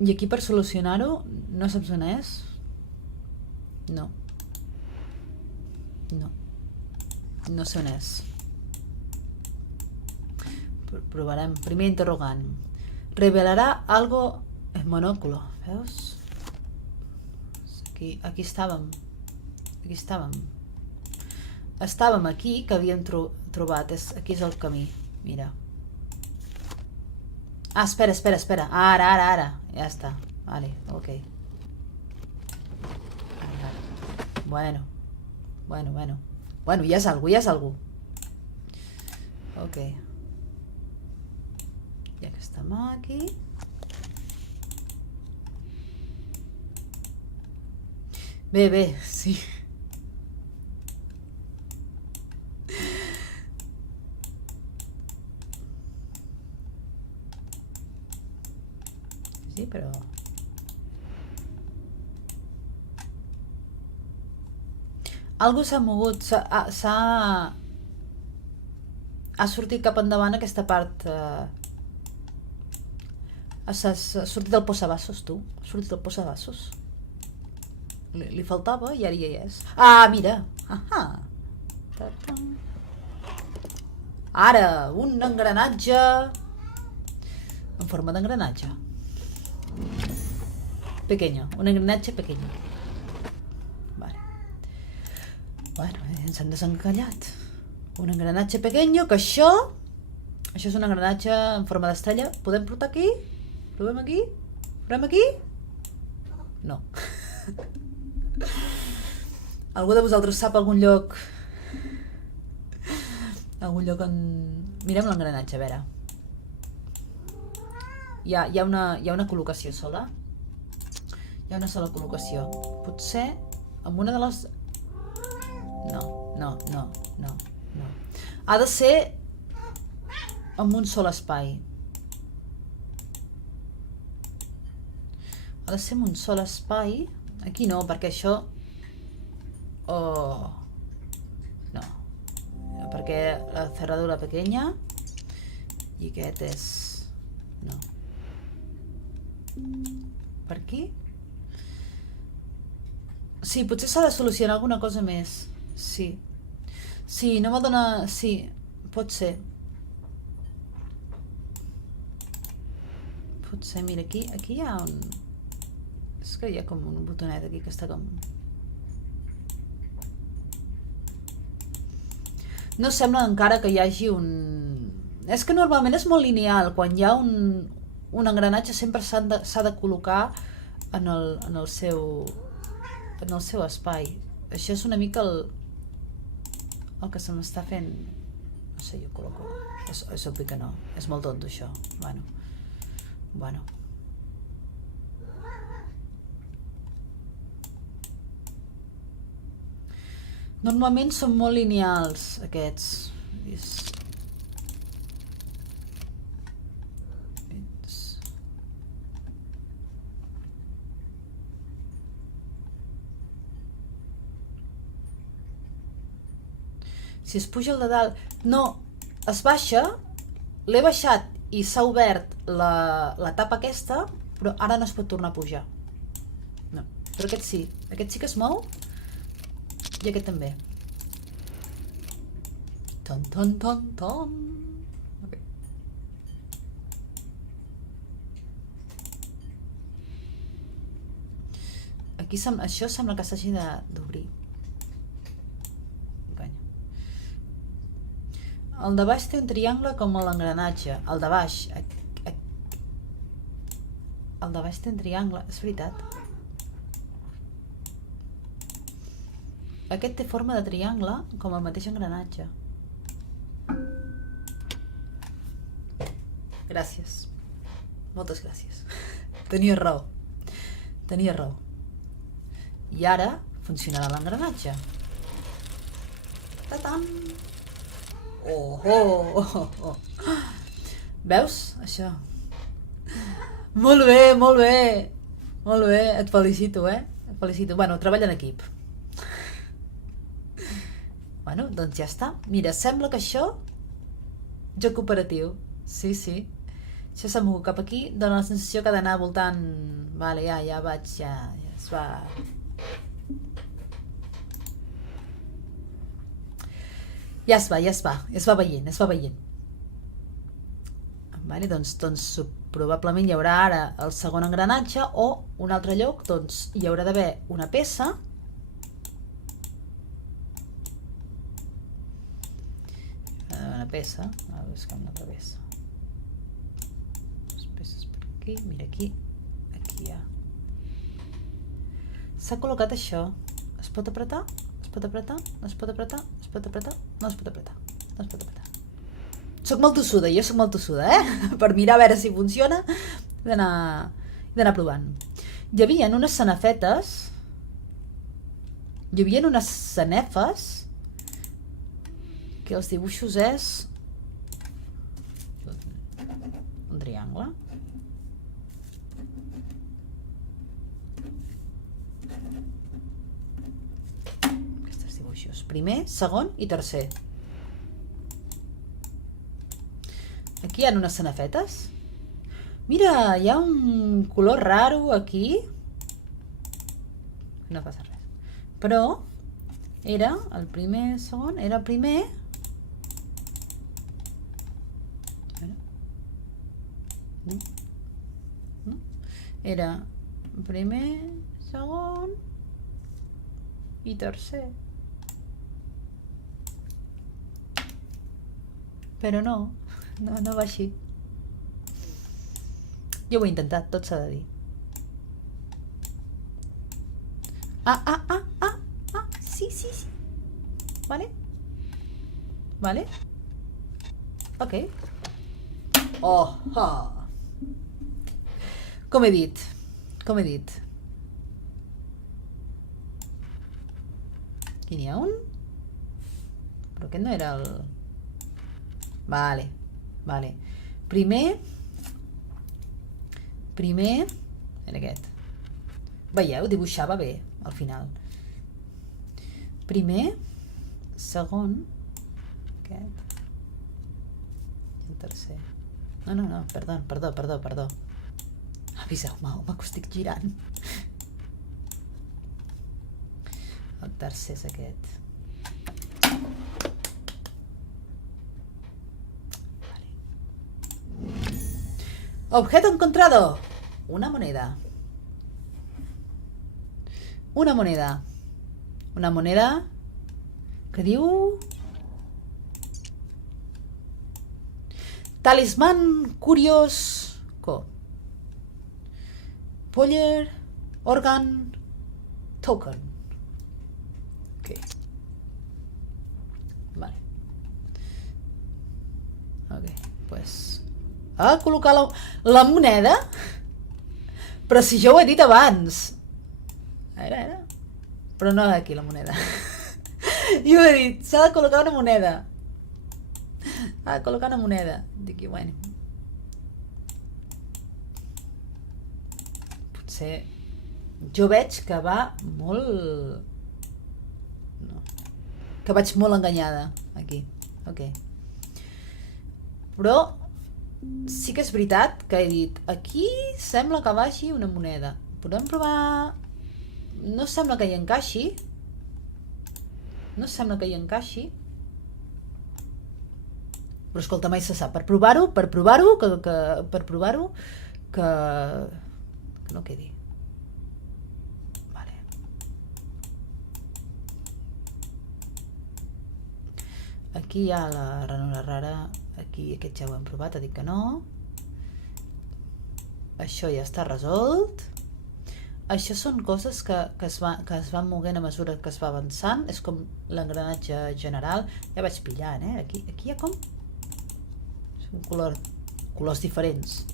I aquí per solucionar-ho, no saps on és? No. No sé on és. Provarem. Primer interrogant. Revelarà algo el monòculo. Veus? Aquí estàvem. Estàvem aquí, que havíem trobat. Aquí és el camí. Mira. Ah, espera. Ara. Ja està. Vale, ok. Ara. Bueno, ja és algú. Ok. I aquesta mà aquí. Bé, sí. Sí, però... Algú s'ha mogut, ha sortit cap endavant aquesta part... Has sortit del posabassos, tu? Has sortit del posabassos? Li faltava i ara ja hi és. Ah, mira! Ara, un engranatge... En forma d'engranatge. Pequeño, un engranatge pequeño. Vale. Bueno, ens han desencallat. Un engranatge pequeño, que això és un engranatge en forma d'estrella. Podem portar aquí? Provem aquí? Provem aquí? No. Algú de vosaltres sap algun lloc on... Mirem l'engranatge, a veure. Hi ha una col·locació sola. Hi ha una sola col·locació. Potser amb una de les... No. Ha de ser amb un sol espai. Ha de ser amb un sol espai. Aquí no, perquè això... Oh... No. Perquè la cerradura pequeña i aquest és... No. Per aquí? Sí, potser s'ha de solucionar alguna cosa més. Sí, no me dona... Sí, pot ser. Mira, aquí hi ha un... És que hi ha com un botonet aquí que està com... No sembla encara que hi hagi un... És que normalment és molt lineal. Quan hi ha un engranatge sempre s'ha de col·locar en el seu espai. Això és una mica el que se m'està fent. No sé, jo col·loco... És obvi que no. És molt tonto, això. Bueno. Normalment són molt lineals, aquests. Si es puja el de dalt... No, es baixa, l'he baixat i s'ha obert la tapa aquesta, però ara no es pot tornar a pujar. No, però aquest sí que es mou i aquest també. Ton, ton, ton, ton. Okay. Aquí això sembla que s'hagi d'obrir. El de baix té un triangle com l'engranatge. El de baix... El de baix té un triangle. És veritat. Aquest té forma de triangle com el mateix engranatge. Gràcies. Moltes gràcies. Tenia raó. Tenia raó. I ara funcionarà l'engranatge. Ta-tam! Oh, oh, oh, oh. Veus? Això. Molt bé, molt bé. Molt bé, et felicito, Et felicito. Bueno, treballa en equip. Bueno, doncs ja està. Mira, sembla que això... Joc cooperatiu. Sí, sí. Això s'ha mogut cap aquí. Dóna la sensació que ha d'anar voltant... Vale, ja vaig, ja es va... Ja es va veient. Vale, doncs probablement hi haurà ara el segon engranatge o un altre lloc, doncs hi haurà d'haver una peça a buscar una altra peça. Les peces per aquí, mira aquí hi ha. S'ha col·locat això. Es pot apretar? No es pot apretar. Soc molt tossuda, Per mirar a veure si funciona. He d'anar provant. Hi havia unes sanefes que els dibuixos és un triangle. Primer, segon i tercer. Aquí hi ha unes sanefetes. Mira, hi ha un color raro aquí. No passa res. Però era el primer, segon, era el primer. No? Era primer, segon i tercer. Però no va així. Jo ho he intentat, tot s'ha de dir. Sí. Vale? Ok. Com he dit. Aquí n'hi ha un? Però aquest no era el... Vale. Primer era aquest. Veieu? Dibuixava bé al final. Primer, segon, aquest i el tercer. No, perdó. Aviseu-me, home, que estic girant. El tercer és aquest. Objeto encontrado. Una moneda. que diu... Talismán curiós. Poller organ token. Ok. Vale. Ok, pues... col·locar la moneda? Però si jo ho he dit abans. Era. Però no aquí la moneda. Jo he dit, s'ha de col·locar una moneda. Col·locar una moneda. Dic, bueno. Potser... Jo veig que va molt... No. Que vaig molt enganyada. Aquí, ok. Però sí que és veritat que he dit, aquí sembla que baixi una moneda. Podem provar... No sembla que hi encaixi. No sembla que hi encaixi. Però escolta, mai se sap. Per provar-ho, que no quedi. Vale. Aquí hi ha la ranura rara. Aquí aquest ja ho hem provat, ha dit que no. Això ja està resolt. Això són coses que es van moguent a mesura que es va avançant. És com l'engranatge general. Ja vaig pillant, Aquí hi ha com... colors diferents.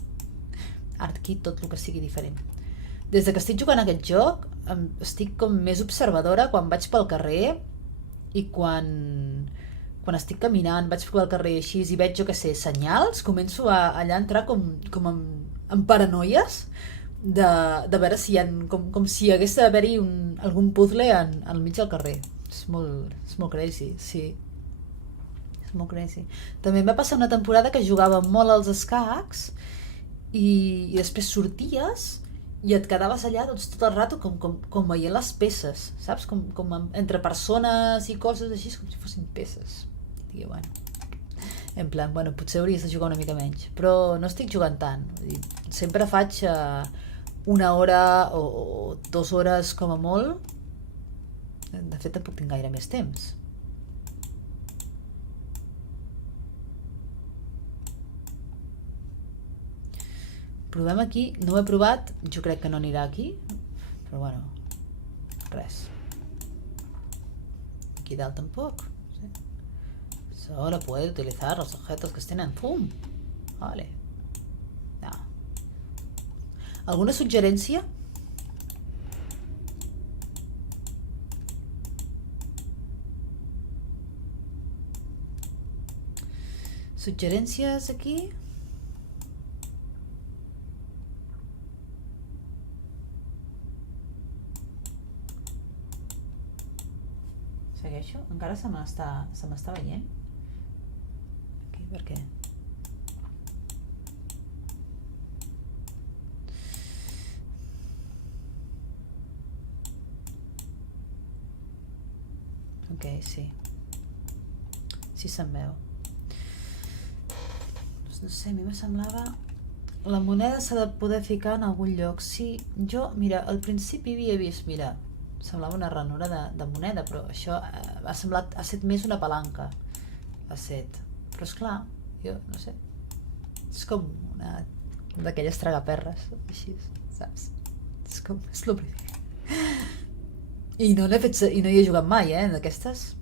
Aquí tot el que sigui diferent. Des que estic jugant a aquest joc estic com més observadora quan vaig pel carrer i quan estic caminant, vaig pel carrer així i veig, jo què sé, senyals, començo a allà entrar com en paranoies de veure si hi ha, com si hagués d'haver-hi algun puzzle al mig del carrer. És molt crazy, sí. És molt crazy. També em va passar una temporada que jugava molt als escacs i després sorties i et quedaves allà doncs, tot el rato com veient les peces, saps? Com entre persones i coses així, com si fossin peces. I bueno, en plan, bueno, potser hauries de jugar una mica menys, però no estic jugant tant. Sempre faig una hora o 2 hores com a molt. De fet, tampoc tinc gaire més temps. Provem aquí, no ho he provat, jo crec que no anirà aquí, però bueno, res. Aquí dalt tampoc. Sí. Solo puede utilizar los objetos que estén en zoom. Vale. No. ¿Alguna suggerència? Suggerències aquí? Segueixo? Encara se m'està veient? Aquí, per què? Ok, sí. Sí se'm veu. Doncs no sé, a mi me semblava... La moneda s'ha de poder ficar en algun lloc. Sí, jo, mira, al principi havia vist, mira, semblava una ranura de moneda, però això ha estat més una palanca. Però esclar, jo no sé, és com una d'aquelles tragaperres, així, saps? És el primer. I no hi he jugat mai, d'aquestes.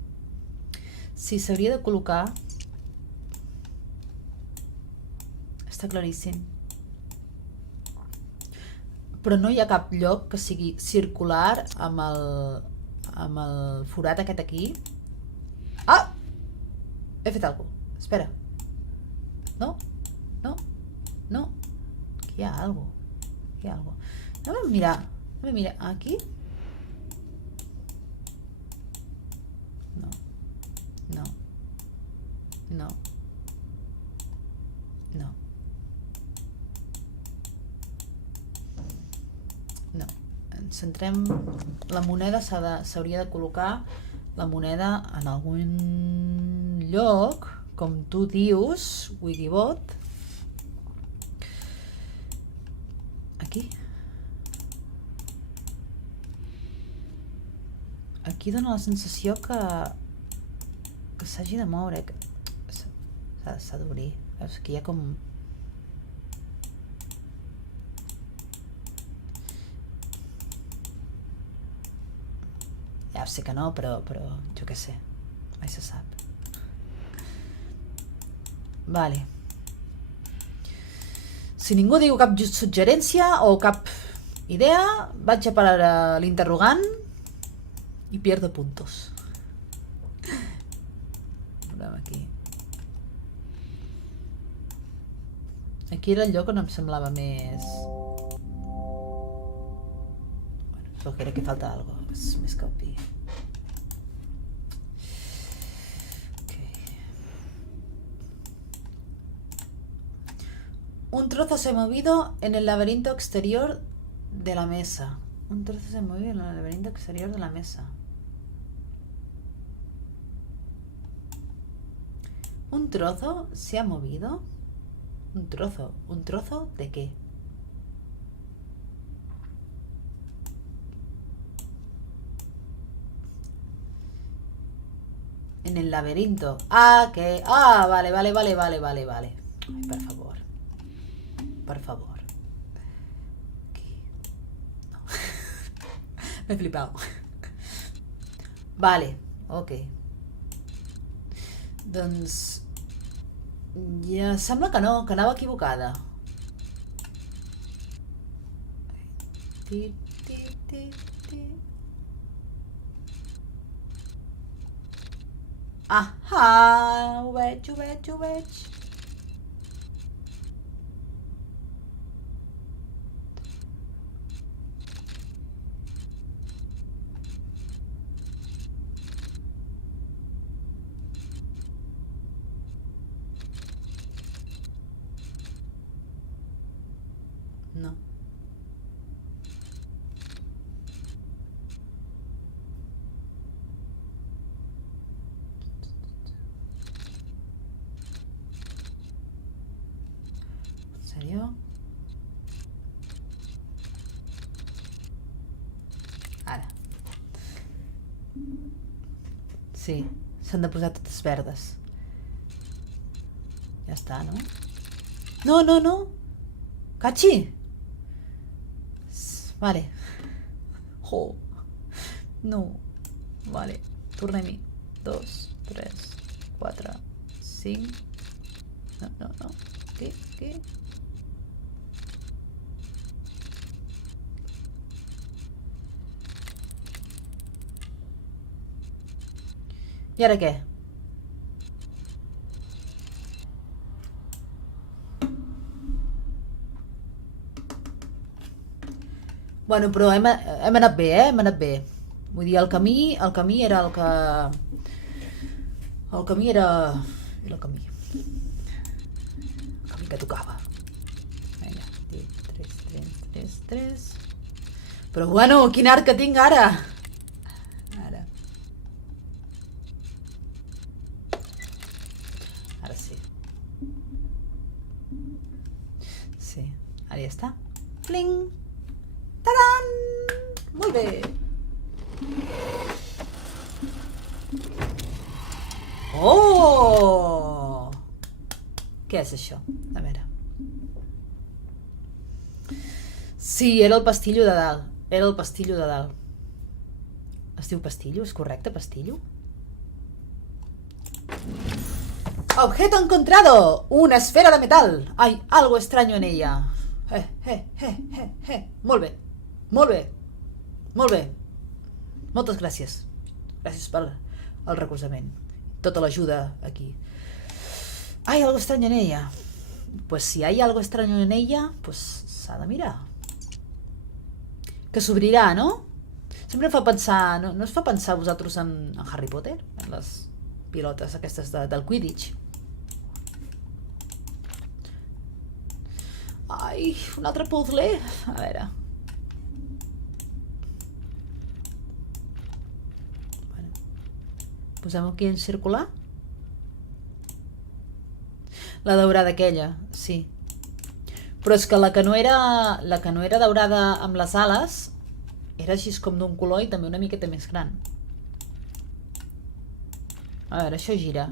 Sí, s'hauria de col·locar. Està claríssim. Però no hi ha cap lloc que sigui circular amb el forat aquest aquí. Ah! He fet alguna cosa. Espera. No? Aquí hi ha alguna cosa. Anem a mirar. Aquí? No. Ens centrem... La moneda s'hauria de col·locar la moneda en algun lloc, com tu dius, Wikibot. Aquí. Aquí dona la sensació que s'hagi de moure, que s'ha d'obrir. Veus, aquí hi ha com... Ja sé que no, però jo què sé, mai se sap. Vale. Si ningú diu cap suggerència o cap idea, vaig a parar a l'interrogant i pierdo puntos. Veurem aquí. Aquí era el lloc on em semblava més... Bueno, crec que falta algo, és més que obvi. Ok. Un trozo se ha movido en el laberinto exterior de la mesa. Un trozo se ha movido en el laberinto exterior de la mesa. ¿Un trozo se ha movido? ¿Un trozo? ¿Un trozo de qué? En el laberinto. Ah, que... Ah, vale. Ay, por favor. Por favor. Aquí. No. Me he flipado. Vale, ok. Doncs... Ja sembla que no, que anava equivocada. Ti. Ah, ho veig. No. ¿En serio? Ara. Sí, s'han de posar totes verdes. Ja està, no? No! Cachi! Vale. Jo. No. Vale. Tornem-hi. 2, 3, 4, 5. No. Què? I ara què? Bueno, però hem anat bé, Hem anat bé. Vull dir, el camí era el que... El camí era el camí. El camí que tocava. Vinga, 3. Però bueno, quin art que tinc ara! Ara sí. Sí, ara ja està. Pling! ¡Tarán! Muy bé. Oh! Què és això? A veure. Sí, era el pastillo de dalt. Es diu pastillo? És correcte, pastillo? Objeto encontrado. Una esfera de metal. Hay algo extraño en ella. Molt bé. Moltes gràcies. Gràcies per el recolzament. Tota l'ajuda aquí. Hay algo extraño en ella. Pues si hay algo extraño en ella, pues s'ha de mirar. Que s'obrirà, no? Sempre em fa pensar... No us fa pensar vosaltres en Harry Potter? En les pilotes aquestes del Quidditch. Ai, un altre puzzle. A veure. Bueno. Posem aquí en circular. La daurada aquella, sí. Però és que la que no era daurada amb les ales era així com d'un color i també una miqueta més gran. A veure, això gira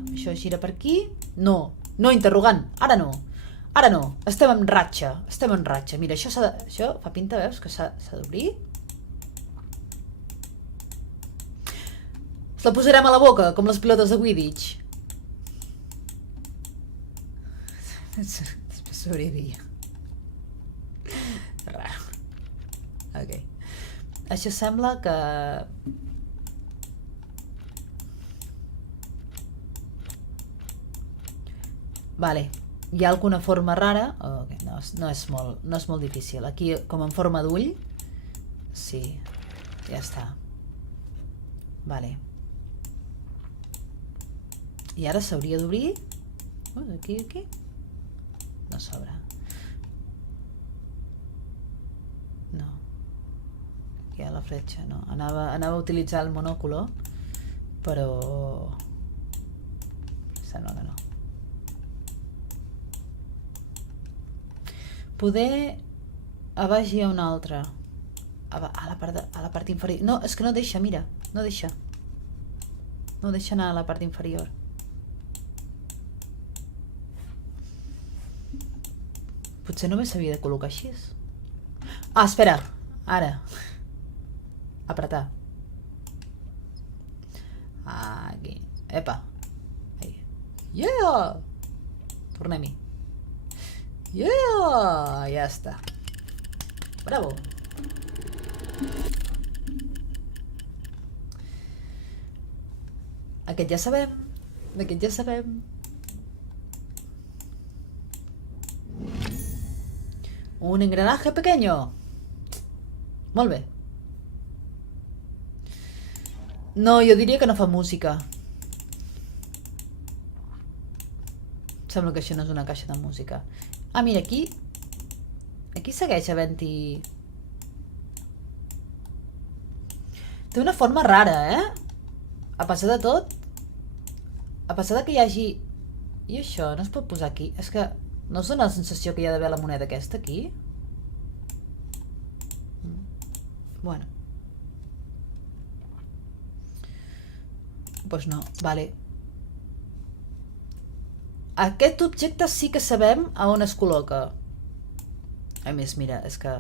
per aquí. No, interrogant, ara no. Estem en ratxa. Mira, això fa pinta, veus, que s'ha d'obrir. La posarem a la boca, com les pilotes de Quidditch. Després s'obriria. Raro. Ok. Això sembla que... Vale. Hi ha alguna forma rara? Okay. No és molt difícil. Aquí, com en forma d'ull. Sí. Ja està. Vale. I ara s'hauria d'obrir. Aquí. No s'obre. la fletxa, no. Anava a utilitzar el monòculo, però... sembla que no. Poder... a baix hi ha una altra. A la part inferior. No, és que no deixa, mira. No deixa. No deixa anar a la part inferior. Potser només s'havia de col·locar així. Ah, espera. Ara. Apretar. Aquí. Epa. Ahí. Yeah! Tornem-hi. Yeah! Ja està. Bravo. Aquest ja sabem. D'aquest ja sabem. Un engranaje pequeño. Molt bé. No, jo diria que no fa música. Sembla que això no és una caixa de música. Ah, mira, aquí... aquí segueix havent-hi... té una forma rara, eh? A pesar de tot... a pesar de que hi hagi... i això no es pot posar aquí? És que no us dona la sensació que hi ha d'haver la moneda aquesta aquí? Bueno. Pues no, vale. Aquest objecte sí que sabem a on es col·loca. A més, mira, és que...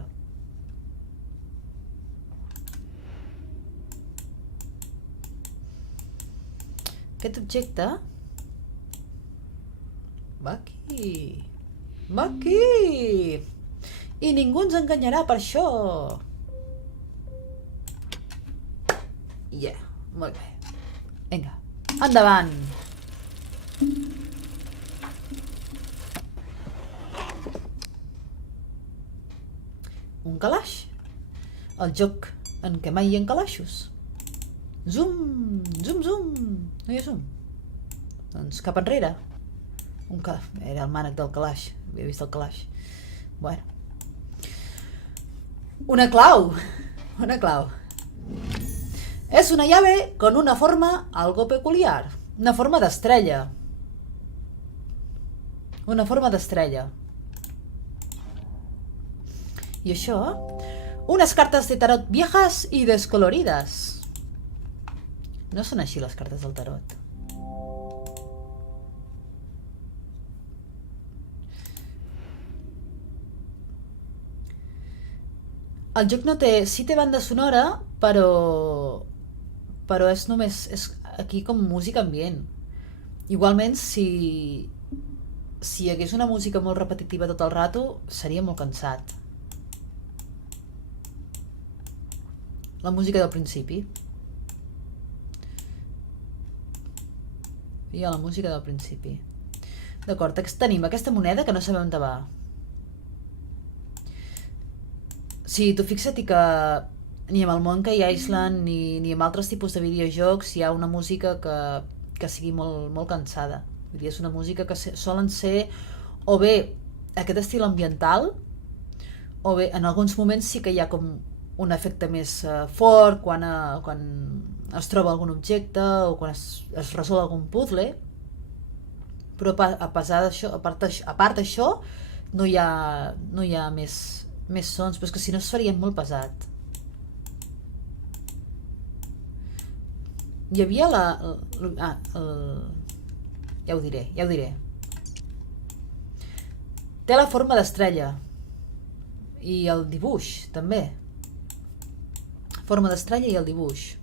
aquest objecte... va aquí. Va aquí. I ningú ens enganyarà per això. Yeah, molt bé. Vinga, endavant. Un calaix. El joc en què mai hi ha calaixos. Zoom, zoom, zoom. No hi ha zoom. Doncs cap enrere. Era el mànec del calaix. Havia vist el calaix. Bueno. Una clau. Una clau. Es una llave con una forma algo peculiar. Una forma d'estrella. Una forma d'estrella. I això? Unes cartes de tarot viejas y descoloridas. No són així les cartes del tarot. El joc no té... sí té banda sonora, però és només... és aquí com música ambient. Igualment, si hi hagués una música molt repetitiva tot el rato, seria molt cansat. La música del principi. Hi ha la música del principi. D'acord, tenim aquesta moneda que no sabem on va. Sí, tu fixa't que ni amb el Monkey Island ni amb altres tipus de videojocs hi ha una música que sigui molt cansada. Vull dir, és una música que solen ser o bé aquest estil ambiental o bé en alguns moments sí que hi ha com un efecte més fort quan es troba algun objecte o quan es resol algun puzzle, però a part d'això no hi ha més sons, però és que si no es faria molt pesat. Hi havia ja ho diré. Té la forma d'estrella i el dibuix també. Forma d'estrella i el dibuix.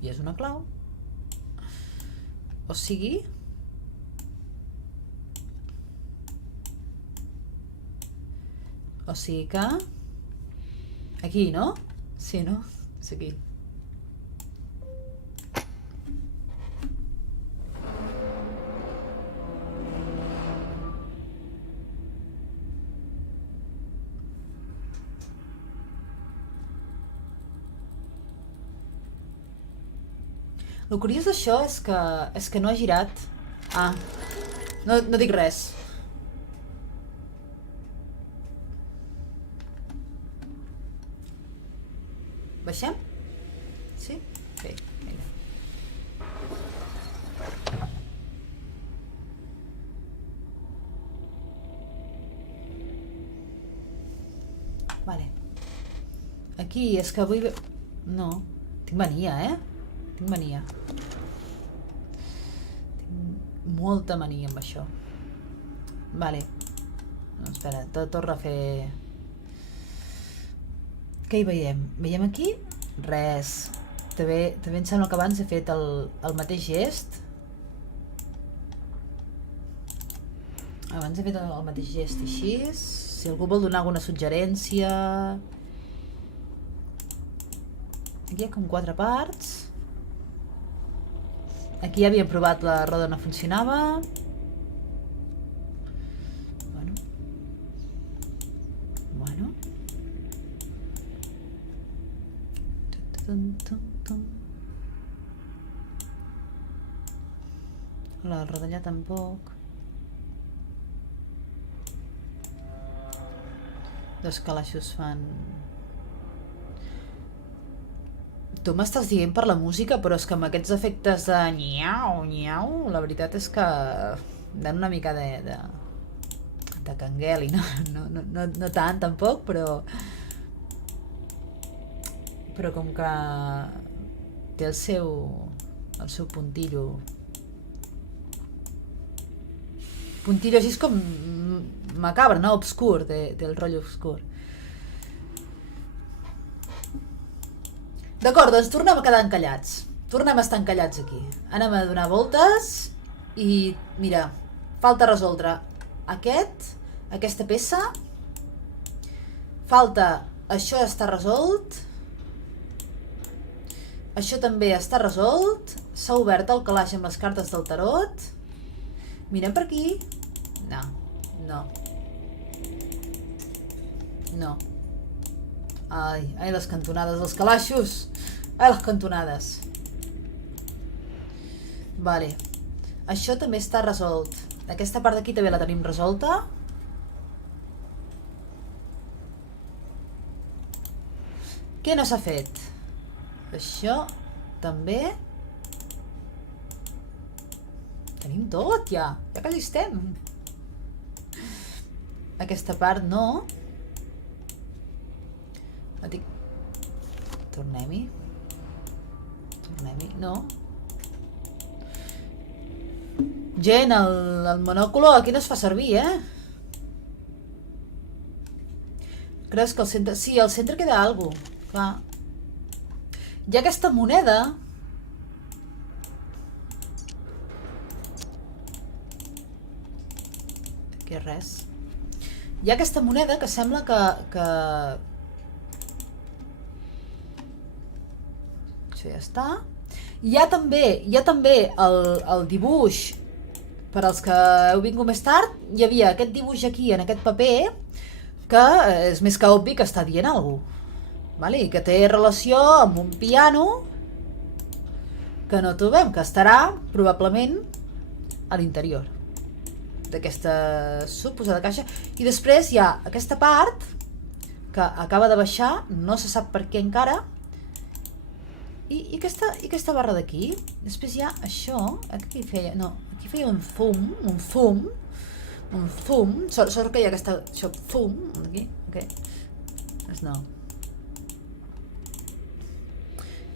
I és una clau. O sigui... que... aquí, no? Sí, no? És aquí. El curiós d'això és que no ha girat. Ah, no dic res. Baixem? Sí? Bé, vinga. Vale. Aquí, és que vull... No. Tinc mania, Tinc mania. Tinc molta mania amb això. Vale. No, espera, torna a fer... Què hi veiem? Veiem aquí? Res. També em sembla que abans he fet el mateix gest. Abans he fet el mateix gest així. Si algú vol donar alguna suggerència... Aquí hi ha com 4 parts. Aquí ja havíem provat la roda, no funcionava. Bueno. La rodella tampoc. Dos calaixos fan... Tu m'estàs dient per la música, però és que amb aquests efectes de nyau, nyau, la veritat és que dan una mica de cangueli, no tant tampoc, però com que té el seu puntillo així és com macabre, no? Obscur, té el rotllo obscur. D'acord, doncs tornem a quedar encallats. Tornem a estar encallats aquí. Anem a donar voltes i, mira, falta resoldre aquesta peça. Falta... Això està resolt. Això també està resolt. S'ha obert el calaix amb les cartes del tarot. Mirem per aquí. No. Ai, les cantonades dels calaixos. Ai, les cantonades. Vale. Això també està resolt. Aquesta part d'aquí també la tenim resolta. Què no s'ha fet? Això també. Tenim tot, ja. Ja quasi estem. Aquesta part no. Tornem-hi. No. Gent, el monòculo aquí no es fa servir, Creus que al centre... Sí, al centre queda alguna cosa. Clar. Hi ha aquesta moneda... Aquí res. Hi ha aquesta moneda que sembla que... Això ja està. Hi ha també el dibuix, per als que heu vingut més tard, hi havia aquest dibuix aquí en aquest paper que és més que obvi que està dient alguna cosa. Vale? I que té relació amb un piano que no trobem, que estarà probablement a l'interior d'aquesta suposada caixa. I després hi ha aquesta part que acaba de baixar, no se sap per què encara, i aquesta barra d'aquí. Després hi ha això, aquí feia, no, aquí feia un fum, sort que hi ha això, fum, aquí, ok, no.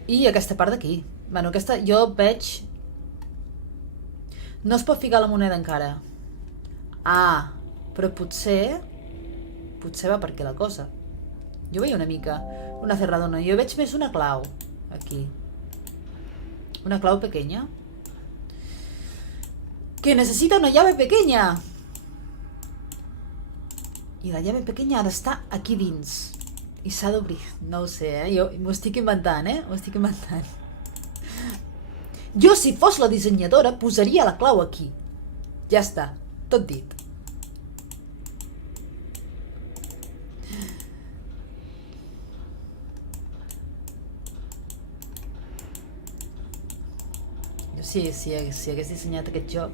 I aquesta part d'aquí, bueno, aquesta jo veig, no es pot ficar la moneda encara. Ah, però potser va per aquí la cosa. Jo veia una mica una cerradona, jo veig més una clau aquí, una clau pequeña que necessita una llave pequeña, i la llave pequeña ha d'estar aquí dins i s'ha d'obrir, no ho sé, jo m'ho estic inventant, jo si fos la dissenyadora posaria la clau aquí, ja està, tot dit. Si hagués dissenyat aquest joc.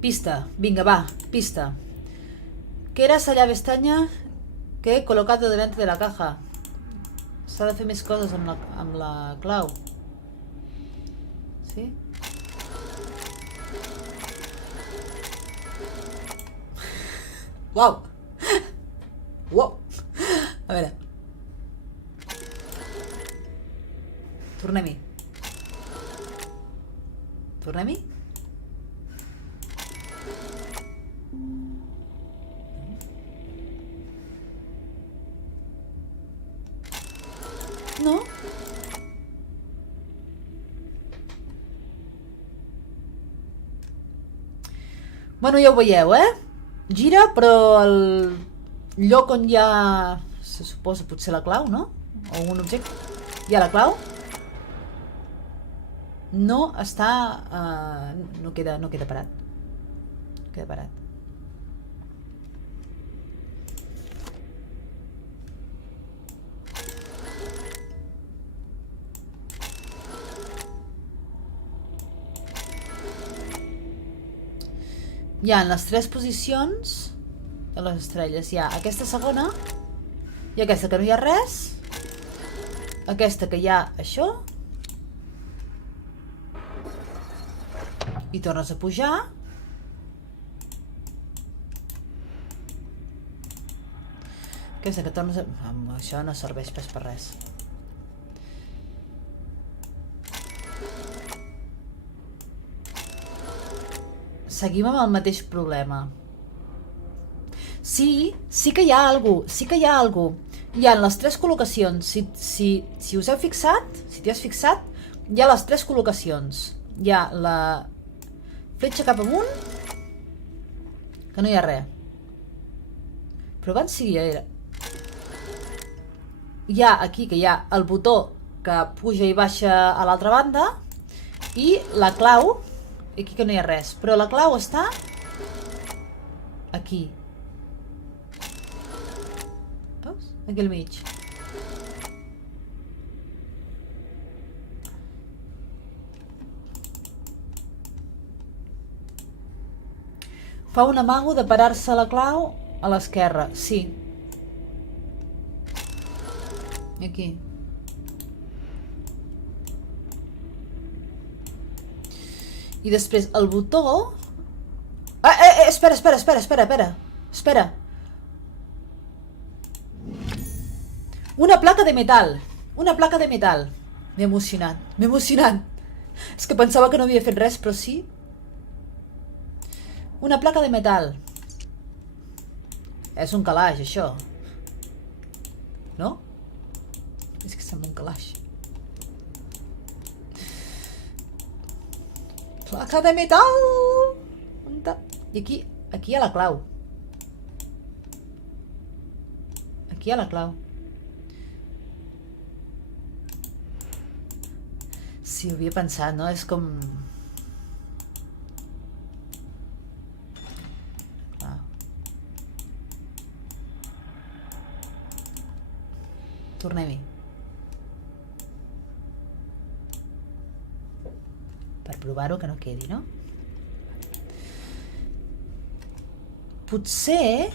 Pista, vinga, va, pista. ¿Qué era esa llave extraña que he colocado delante de la caja? S'ha de fer més coses amb la clau. Sí? Uau! Uau! A veure. Tornem-hi. Tornem-hi? No? Bueno, ja ho veieu, eh? Gira, però el lloc on hi ha... se suposa potser la clau, no? O un objecte. Hi ha la clau. No està... no queda parat. Queda parat. Hi ha les 3 posicions de les estrelles. Hi ha aquesta segona, i aquesta que no hi ha res, aquesta que hi ha això, i tornes a pujar, aquesta que tornes a... això no serveix pas per res. Seguim amb el mateix problema. Sí que hi ha alguna cosa. Hi ha les 3 col·locacions. Si us heu fixat, si t'hi has fixat, hi ha les 3 col·locacions. Hi ha la fletxa cap amunt, que no hi ha res. Però abans sí que era. Hi ha aquí, que hi ha el botó que puja i baixa a l'altra banda, i la clau, aquí que no hi ha res, però la clau està aquí. Veus? Aquí al mig. Fa un amago de parar-se la clau a l'esquerra, sí. Aquí. I després el botó... Espera. Espera. Una placa de metal. M'he emocionat. És que pensava que no havia fet res, però sí. Una placa de metal. És un calaix, això. No? És que sembla un calaix. Placa de metal! I aquí hi ha la clau. Aquí hi ha la clau. Sí, ho havia pensat, no? És com... Clar. Tornem-hi. Per provar-ho que no quedi, no? Potser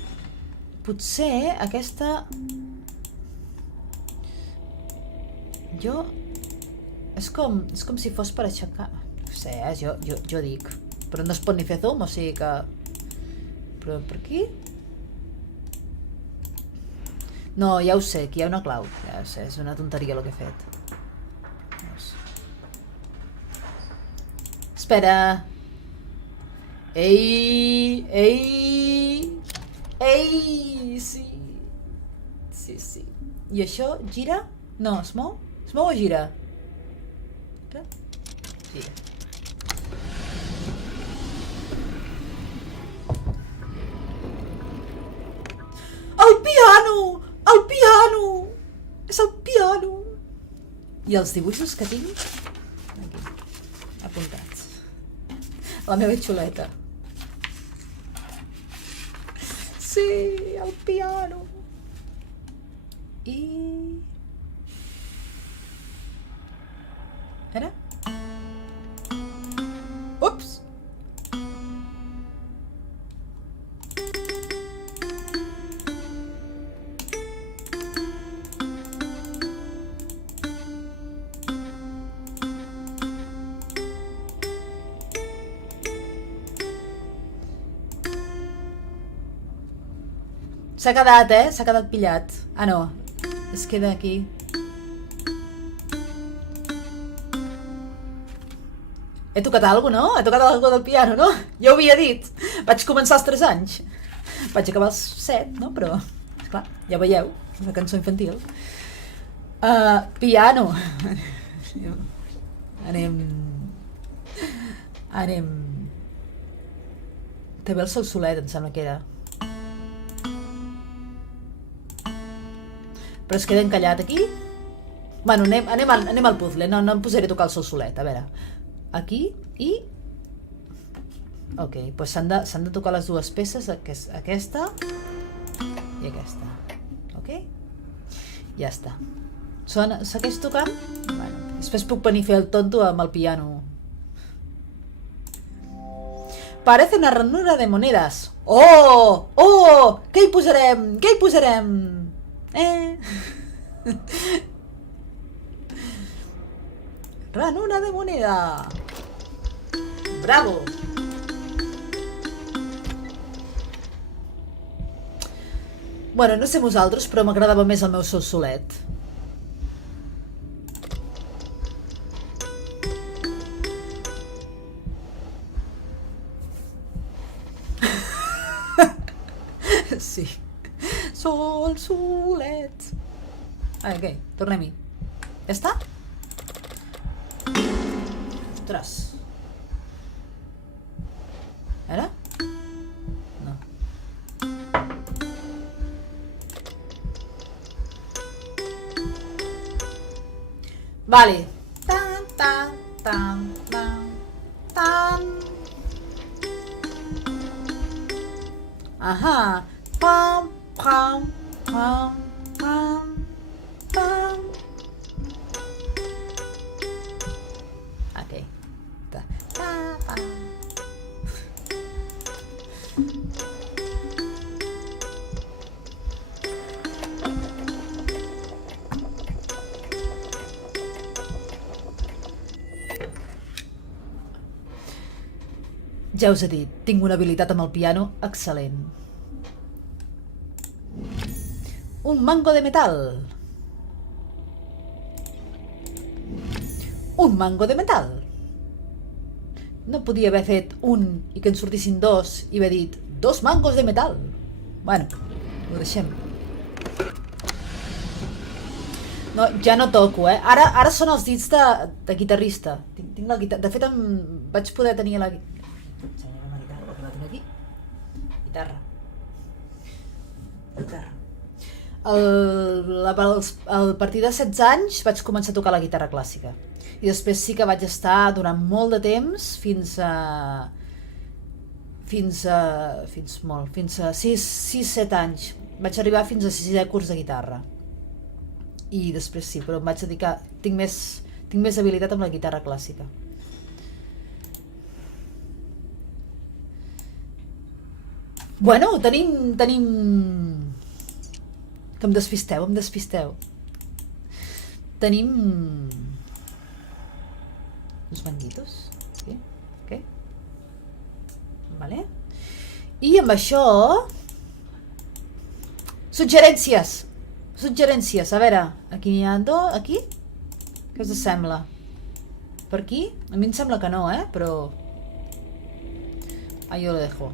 aquesta... És com si fos per aixecar... No sé, jo dic. Però no es pot ni fer zoom, o sigui que... Però per aquí? No, ja ho sé, aquí hi ha una clau. Ja ho sé, és una tonteria el que he fet. Espera. Ei! Sí. I això gira? No, es mou? Es mou o gira? Gira. El piano! És el piano! I els dibuixos que tinc? Aquí, apuntats. A la meva xuleta. Sí, el piano. I... Era? Ups! S'ha quedat, s'ha quedat pillat. Ah, no. Es queda aquí. He tocat alguna cosa, no? He tocat alguna cosa del piano, no? Ja ho havia dit. Vaig començar als 3 anys. Vaig acabar als 7, no? Però, esclar, ja veieu, una cançó infantil. Piano. Anem... També el sol solet, em sembla que era. Però es queda encallat aquí? Bueno, anem al puzzle, no em posaré a tocar el sol solet, a veure. Aquí i... Ok, doncs s'han de tocar les dues peces, aquesta i aquesta. Ok? Ja està. Segueix tocant? Bueno, després puc venir a fer el tonto amb el piano. Parece una ranura de monedas. Oh! Oh! Què hi posarem? Què hi posarem? Ranura de moneda. Bravo. Bueno, no sé vosaltres, però m'agradava més el meu sol solet. Sí. Sol solet. Ok, tornem-hi. Ja està? Ostres. Ara? No. Vale. Tan, tan, tan, tan, tan. Ajá. Pam, pam, pam, pam, pam. Ok. Ta, ta, ta. Ja us he dit, tinc una habilitat amb el piano excel·lent. Un mango de metal. Un mango de metal. No podia haver fet un i que en sortissin dos i haver dit 2 mangos de metal. Bueno, ho deixem. No, ja no toco, Ara són els dits de guitarrista. Tinc la guitarra. De fet, vaig poder tenir la guitarra. Ensenya'm la guitarra, que la tinc aquí. Guitarra. A partir de 16 anys vaig començar a tocar la guitarra clàssica. I després sí que vaig estar durant molt de temps, fins a 6-7 anys. Vaig arribar fins a 6è curs de guitarra. I després sí, però em vaig dedicar... Tinc més habilitat amb la guitarra clàssica. Bueno, tenim... Que em despisteu. Tenim... uns manguitos. Sí, ok. Vale. I amb això... Suggerències, a veure, aquí n'hi ha dos, aquí? Què us sembla? Per aquí? A mi em sembla que no, però... Ahí yo lo dejo.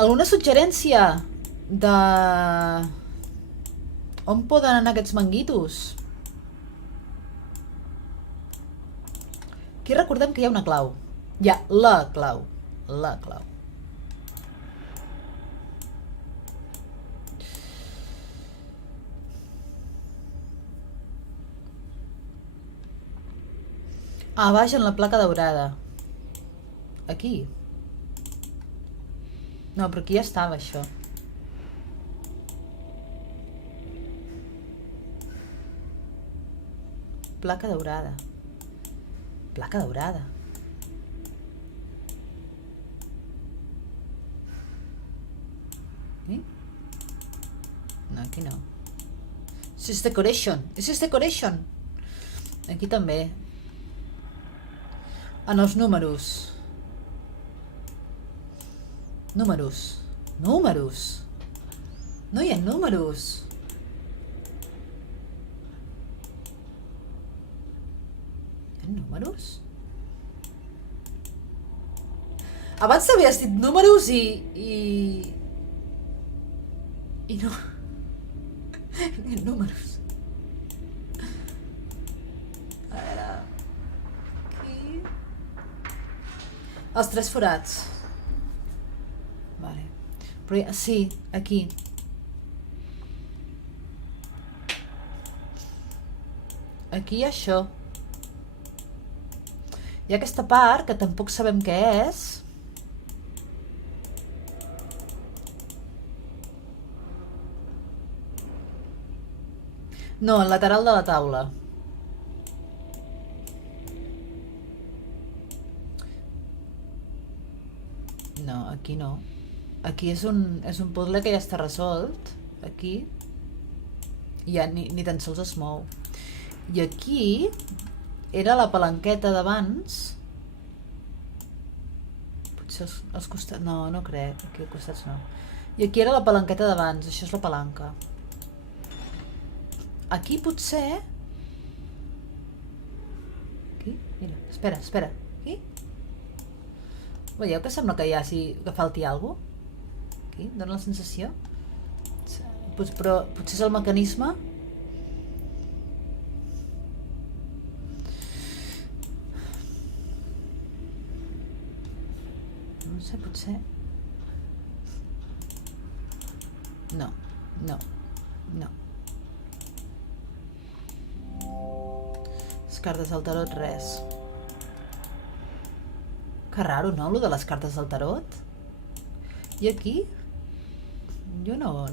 Alguna suggerència de... On poden anar aquests manguitos? Aquí recordem que hi ha una clau. Hi ha la clau. La clau. A baix en la placa daurada. Aquí. No, però aquí ja estava això. Placa daurada. Placa daurada. ¿Eh? No, aquí no. This is decoration. This is decoration. Aquí també. En els números. Números. Números. No hi ha números. Hi ha números? Abans t'havies dit números i no... Ni números. A veure... Aquí... Els 3 forats. Vale. Però sí, aquí. Aquí hi ha això. Hi ha aquesta part que tampoc sabem què és. No, el lateral de la taula. No, aquí no. Aquí és un puzzle que ja està resolt. Aquí. I ja ni tan sols es mou. I aquí era la palanqueta d'abans. Potser als costats... No, no crec. Aquí als costats no. I aquí era la palanqueta d'abans. Això és la palanca. Aquí potser... Aquí? Mira, espera. Aquí? Veieu que sembla que hi ha, que falti alguna cosa? Aquí, dona la sensació. Però potser és el mecanisme. No sé, potser... No. Les cartes del tarot, res. Que raro, no, lo de les cartes del tarot? I aquí? Jo no...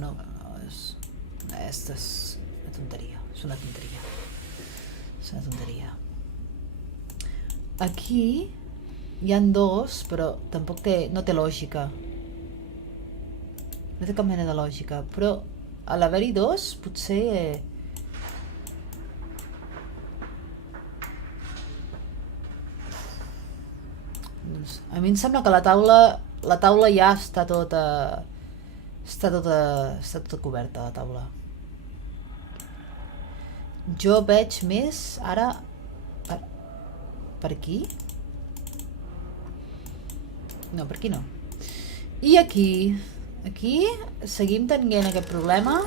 És una tonteria. És una tonteria. Aquí hi han 2, però tampoc no té lògica. No té cap mena de lògica, però a l'haver-hi 2 potser... A mi em sembla que la taula ja està tota coberta, la taula. Jo veig més ara per aquí. No, per aquí no. I aquí seguim tenint aquest problema.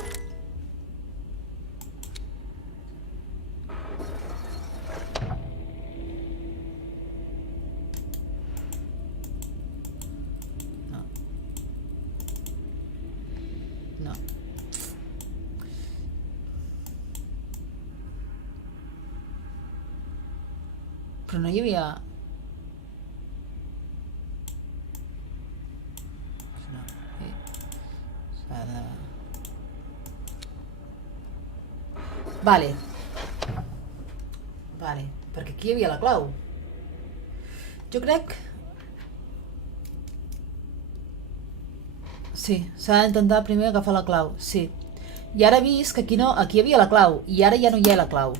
No. Però no hi havia... No. S'ha de... Vale, perquè aquí hi havia la clau. Jo crec... Sí, s'ha d'intentar primer agafar la clau, sí. I ara he vist que aquí no, aquí hi havia la clau, i ara ja no hi ha la clau.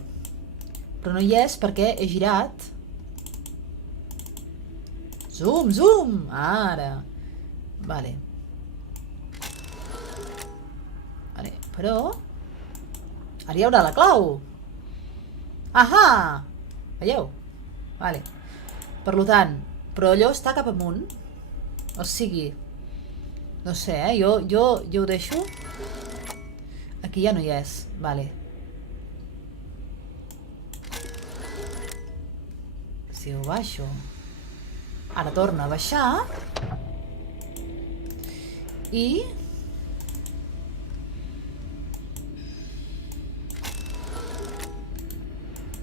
Però no hi és perquè he girat. Zoom! Ara. Vale, però... Ara hi haurà la clau. Ahà! Veieu? Vale. Per tant, però allò està cap amunt. O sigui... No sé, jo ho deixo. Aquí ja no hi és. Vale. Si ho baixo... Ara torna a baixar. I...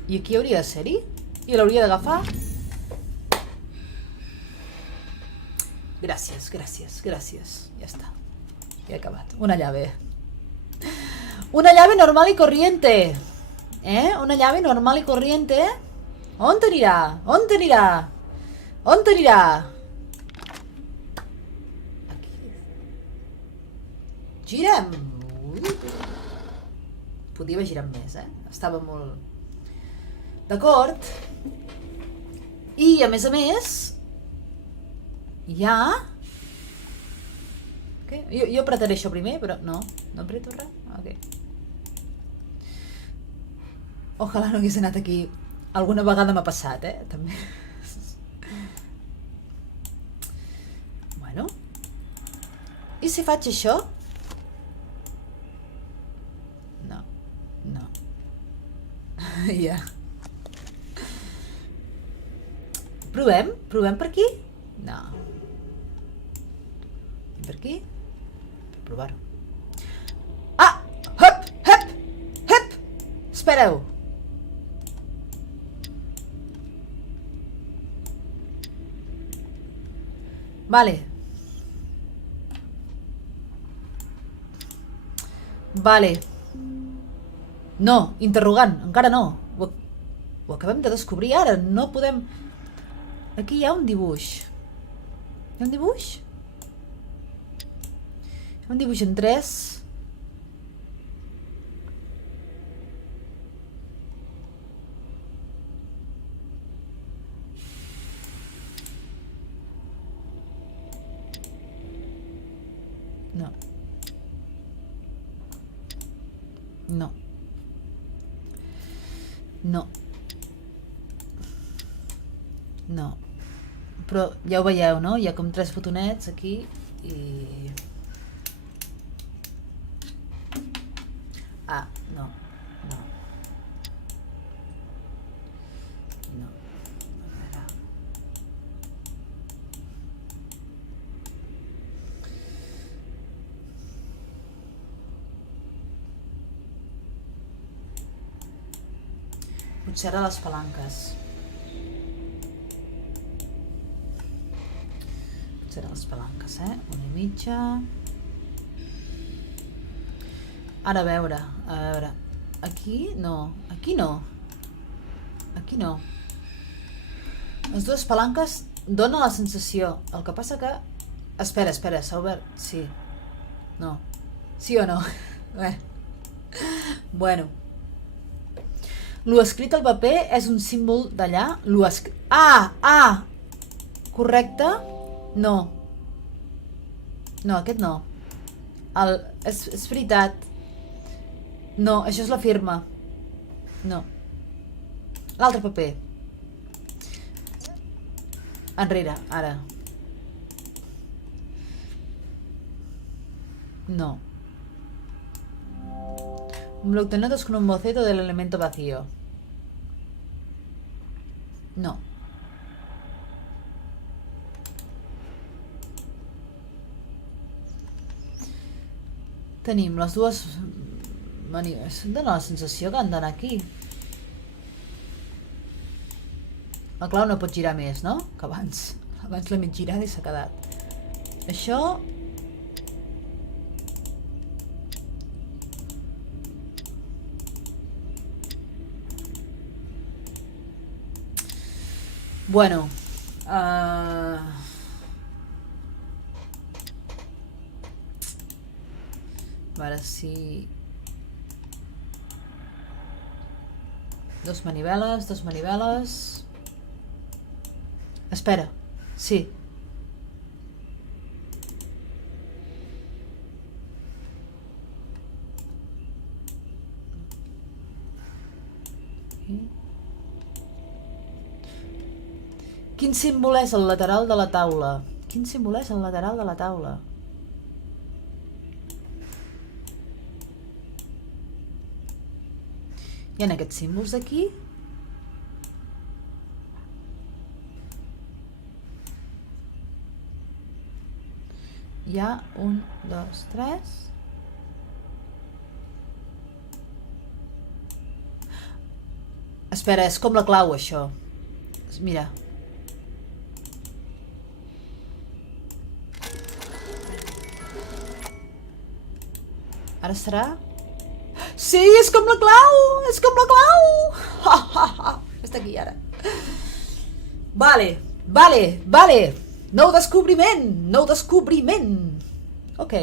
I aquí hauria de ser-hi. I l'hauria d'agafar. Gràcies. Ja està. Ja he acabat. Una llave. Una llave normal y corriente. Una llave normal y corriente. On t'anirà? Aquí. Girem. Podia haver girat més, Estava molt... D'acord. I, a més, hi ha Què? Jo apretaré això primer, però no apreto res. Ok. Ojalà no hagués anat aquí. Alguna vegada m'ha passat, també. Bueno. I si faig això? No. Ja. Provem? Provem per aquí? No. I per aquí? Per provar-ho. Ah! Hop! Hop! Hop! Espereu! Vale. No, interrogant, encara no. Ho acabem de descobrir ara, no podem... Aquí hi ha un dibuix. Hi ha un dibuix? Hi ha un dibuix en 3. No. No. No. No. Però ja ho veieu, no? Hi ha com 3 botonets aquí i... Ah, no. No. No. A veure... Potser ara les palanques. Potser ara les palanques, Una i mitja... Ara a veure... Aquí no. Aquí no. Aquí no. Les dues palanques donen la sensació. El que passa que... Espera, s'ha obert. Sí. No. Sí o no? Bueno. Lo escrit al paper és un símbol d'allà. Ah! Correcte? No. No, aquest no. És veritat. No, això és la firma. No. L'altre paper. Enrere, ara. No. Un bloc de notas con un boceto del elemento vacío. No. Tenim les dues... Dóna la sensació que han d'anar aquí. El clau no pot girar més, no? Que abans. Abans l'he mig girada i s'ha quedat. Això... Bueno. A veure si... Dos maniveles... Espera, sí. Quin símbol és el lateral de la taula? Quin símbol és el lateral de la taula? Hi ha aquests símbols aquí? Hi ha 1, 2, 3... Espera, és com la clau, això. Mira. Ara serà... Sí, és com la clau! És com la clau! Està aquí, ara. Vale. Nou descobriment! Ok.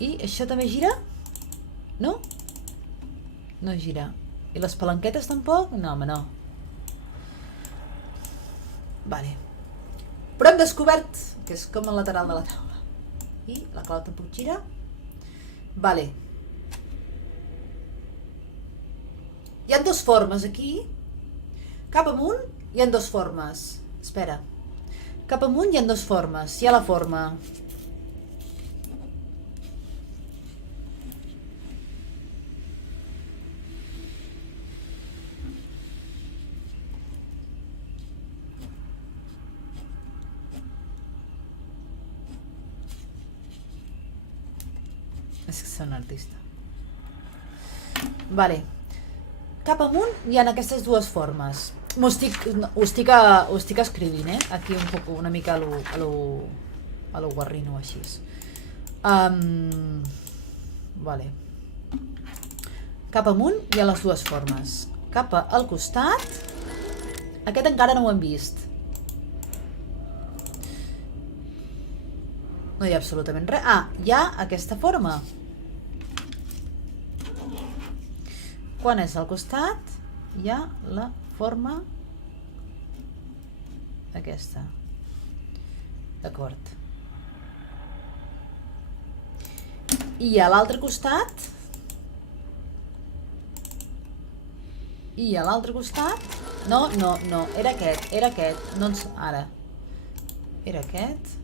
I això també gira? No? No gira. I les palanquetes tampoc? No, home, no. Vale. Però hem descobert que és com el lateral de la taula. I la clau tampoc gira. Vale. Hi ha dues formes aquí. Cap amunt hi ha dues formes. Espera. Cap amunt hi ha dues formes. Hi ha la forma... És que soc un artista. Vale. Cap amunt hi ha aquestes dues formes. Ho estic escrivint, aquí un poc, una mica a lo guarrino, així. Vale. Cap amunt hi ha les dues formes. Cap al costat... Aquest encara no ho hem vist. No hi ha absolutament res. Ah, hi ha aquesta forma. Quan és al costat, hi ha la forma aquesta. D'acord. I a l'altre costat... I a l'altre costat... No, era aquest. No ens... Ara. Era aquest.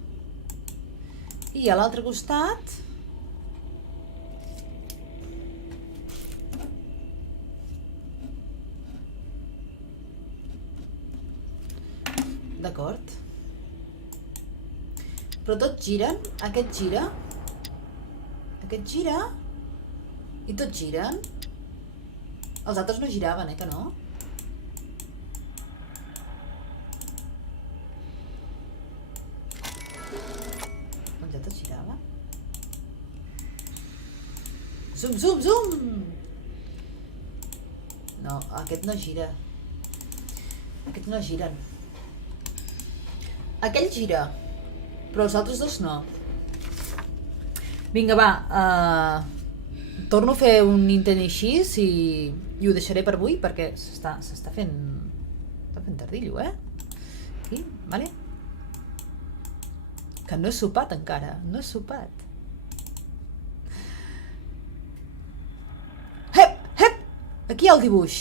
I a l'altre costat... D'acord. Però tots giren. Aquest gira. Aquest gira. I tots giren. Els altres no giraven, que no? Els altres giraven. Zoom! No, aquest no gira. Aquests no giren. Aquell gira, però els altres dos no. Vinga, va. Torno a fer un intent així i ho deixaré per avui perquè s'està fent tardillo, Aquí, vale? Que no he sopat encara, no he sopat. Hep! Aquí hi ha el dibuix.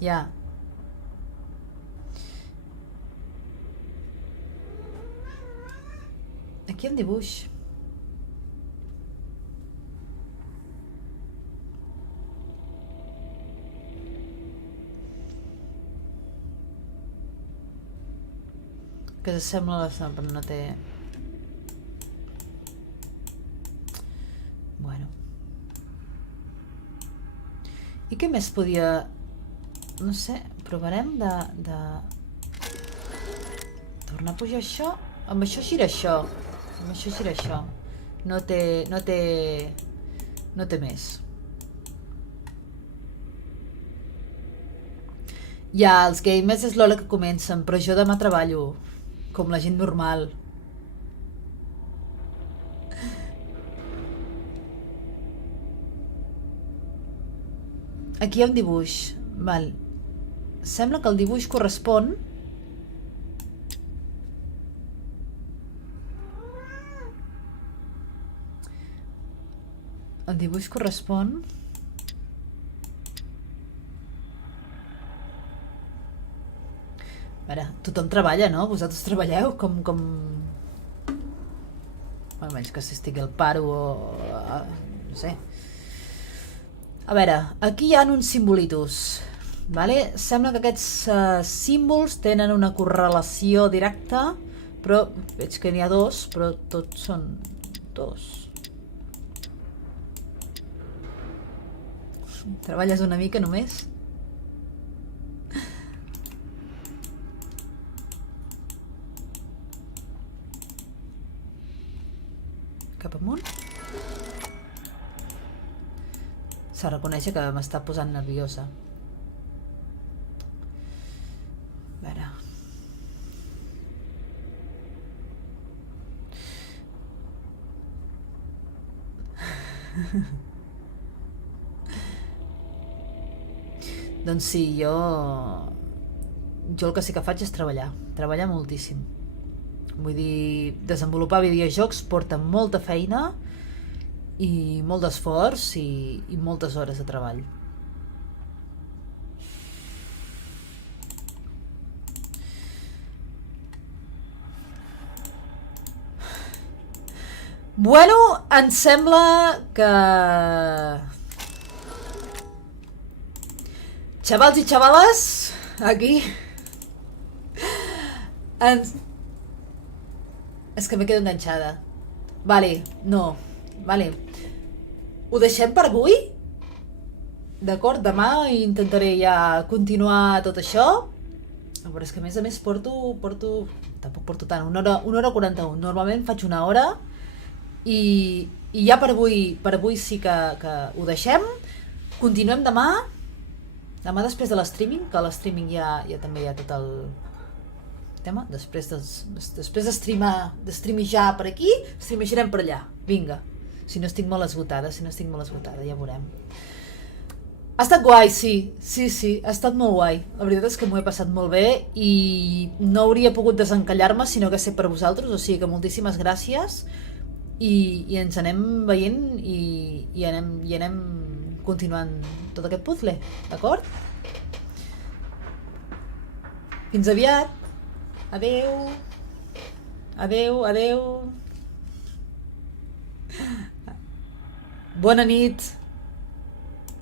Ja. Aquí hi ha un dibuix. Que s'assembla a la seva, però no té... Bueno. I què més podia... No sé, provarem de... Tornar a pujar això. Amb això gira això. Amb això gira això. No té més. Ja, els gamers és l'hora que comencen, però jo demà treballo. Com la gent normal. Aquí hi ha un dibuix. Val. Sembla que el dibuix correspon... El dibuix correspon... A veure, tothom treballa, no? Vosaltres treballeu com... Almenys que s'estigui al paro o... No sé. A veure, aquí hi ha uns simbolitos. Vale? Sembla que aquests símbols tenen una correlació directa, però veig que n'hi ha dos, però tots són dos. Treballes una mica només? Cap amunt? S'ha de reconèixer que m'està posant nerviosa. A veure... Doncs sí, jo el que sí que faig és treballar moltíssim. Vull dir, desenvolupar videojocs porta molta feina i molt d'esforç i moltes hores de treball. Bueno, em sembla que... Xavals i xavales, aquí... És que me quedo enganxada. Vale, no. Vale. Ho deixem per avui? D'acord, demà intentaré ja continuar tot això. Però és que a més porto... Tampoc porto tant, una hora 41. Normalment faig una hora i ja per avui sí que ho deixem. Continuem demà després de l'streaming, que a l'streaming ja també hi ha tot el tema. Després d'estreamejar per aquí, streamejarem per allà. Vinga, si no estic molt esgotada, ja veurem. Ha estat guai, sí, ha estat molt guai. La veritat és que m'ho he passat molt bé i no hauria pogut desencallar-me si no hagués estat per vosaltres, o sigui que moltíssimes gràcies i ens anem veient i anem continuant tot aquest puzzle, d'acord? Fins aviat! Adeu! Adeu! Bona nit!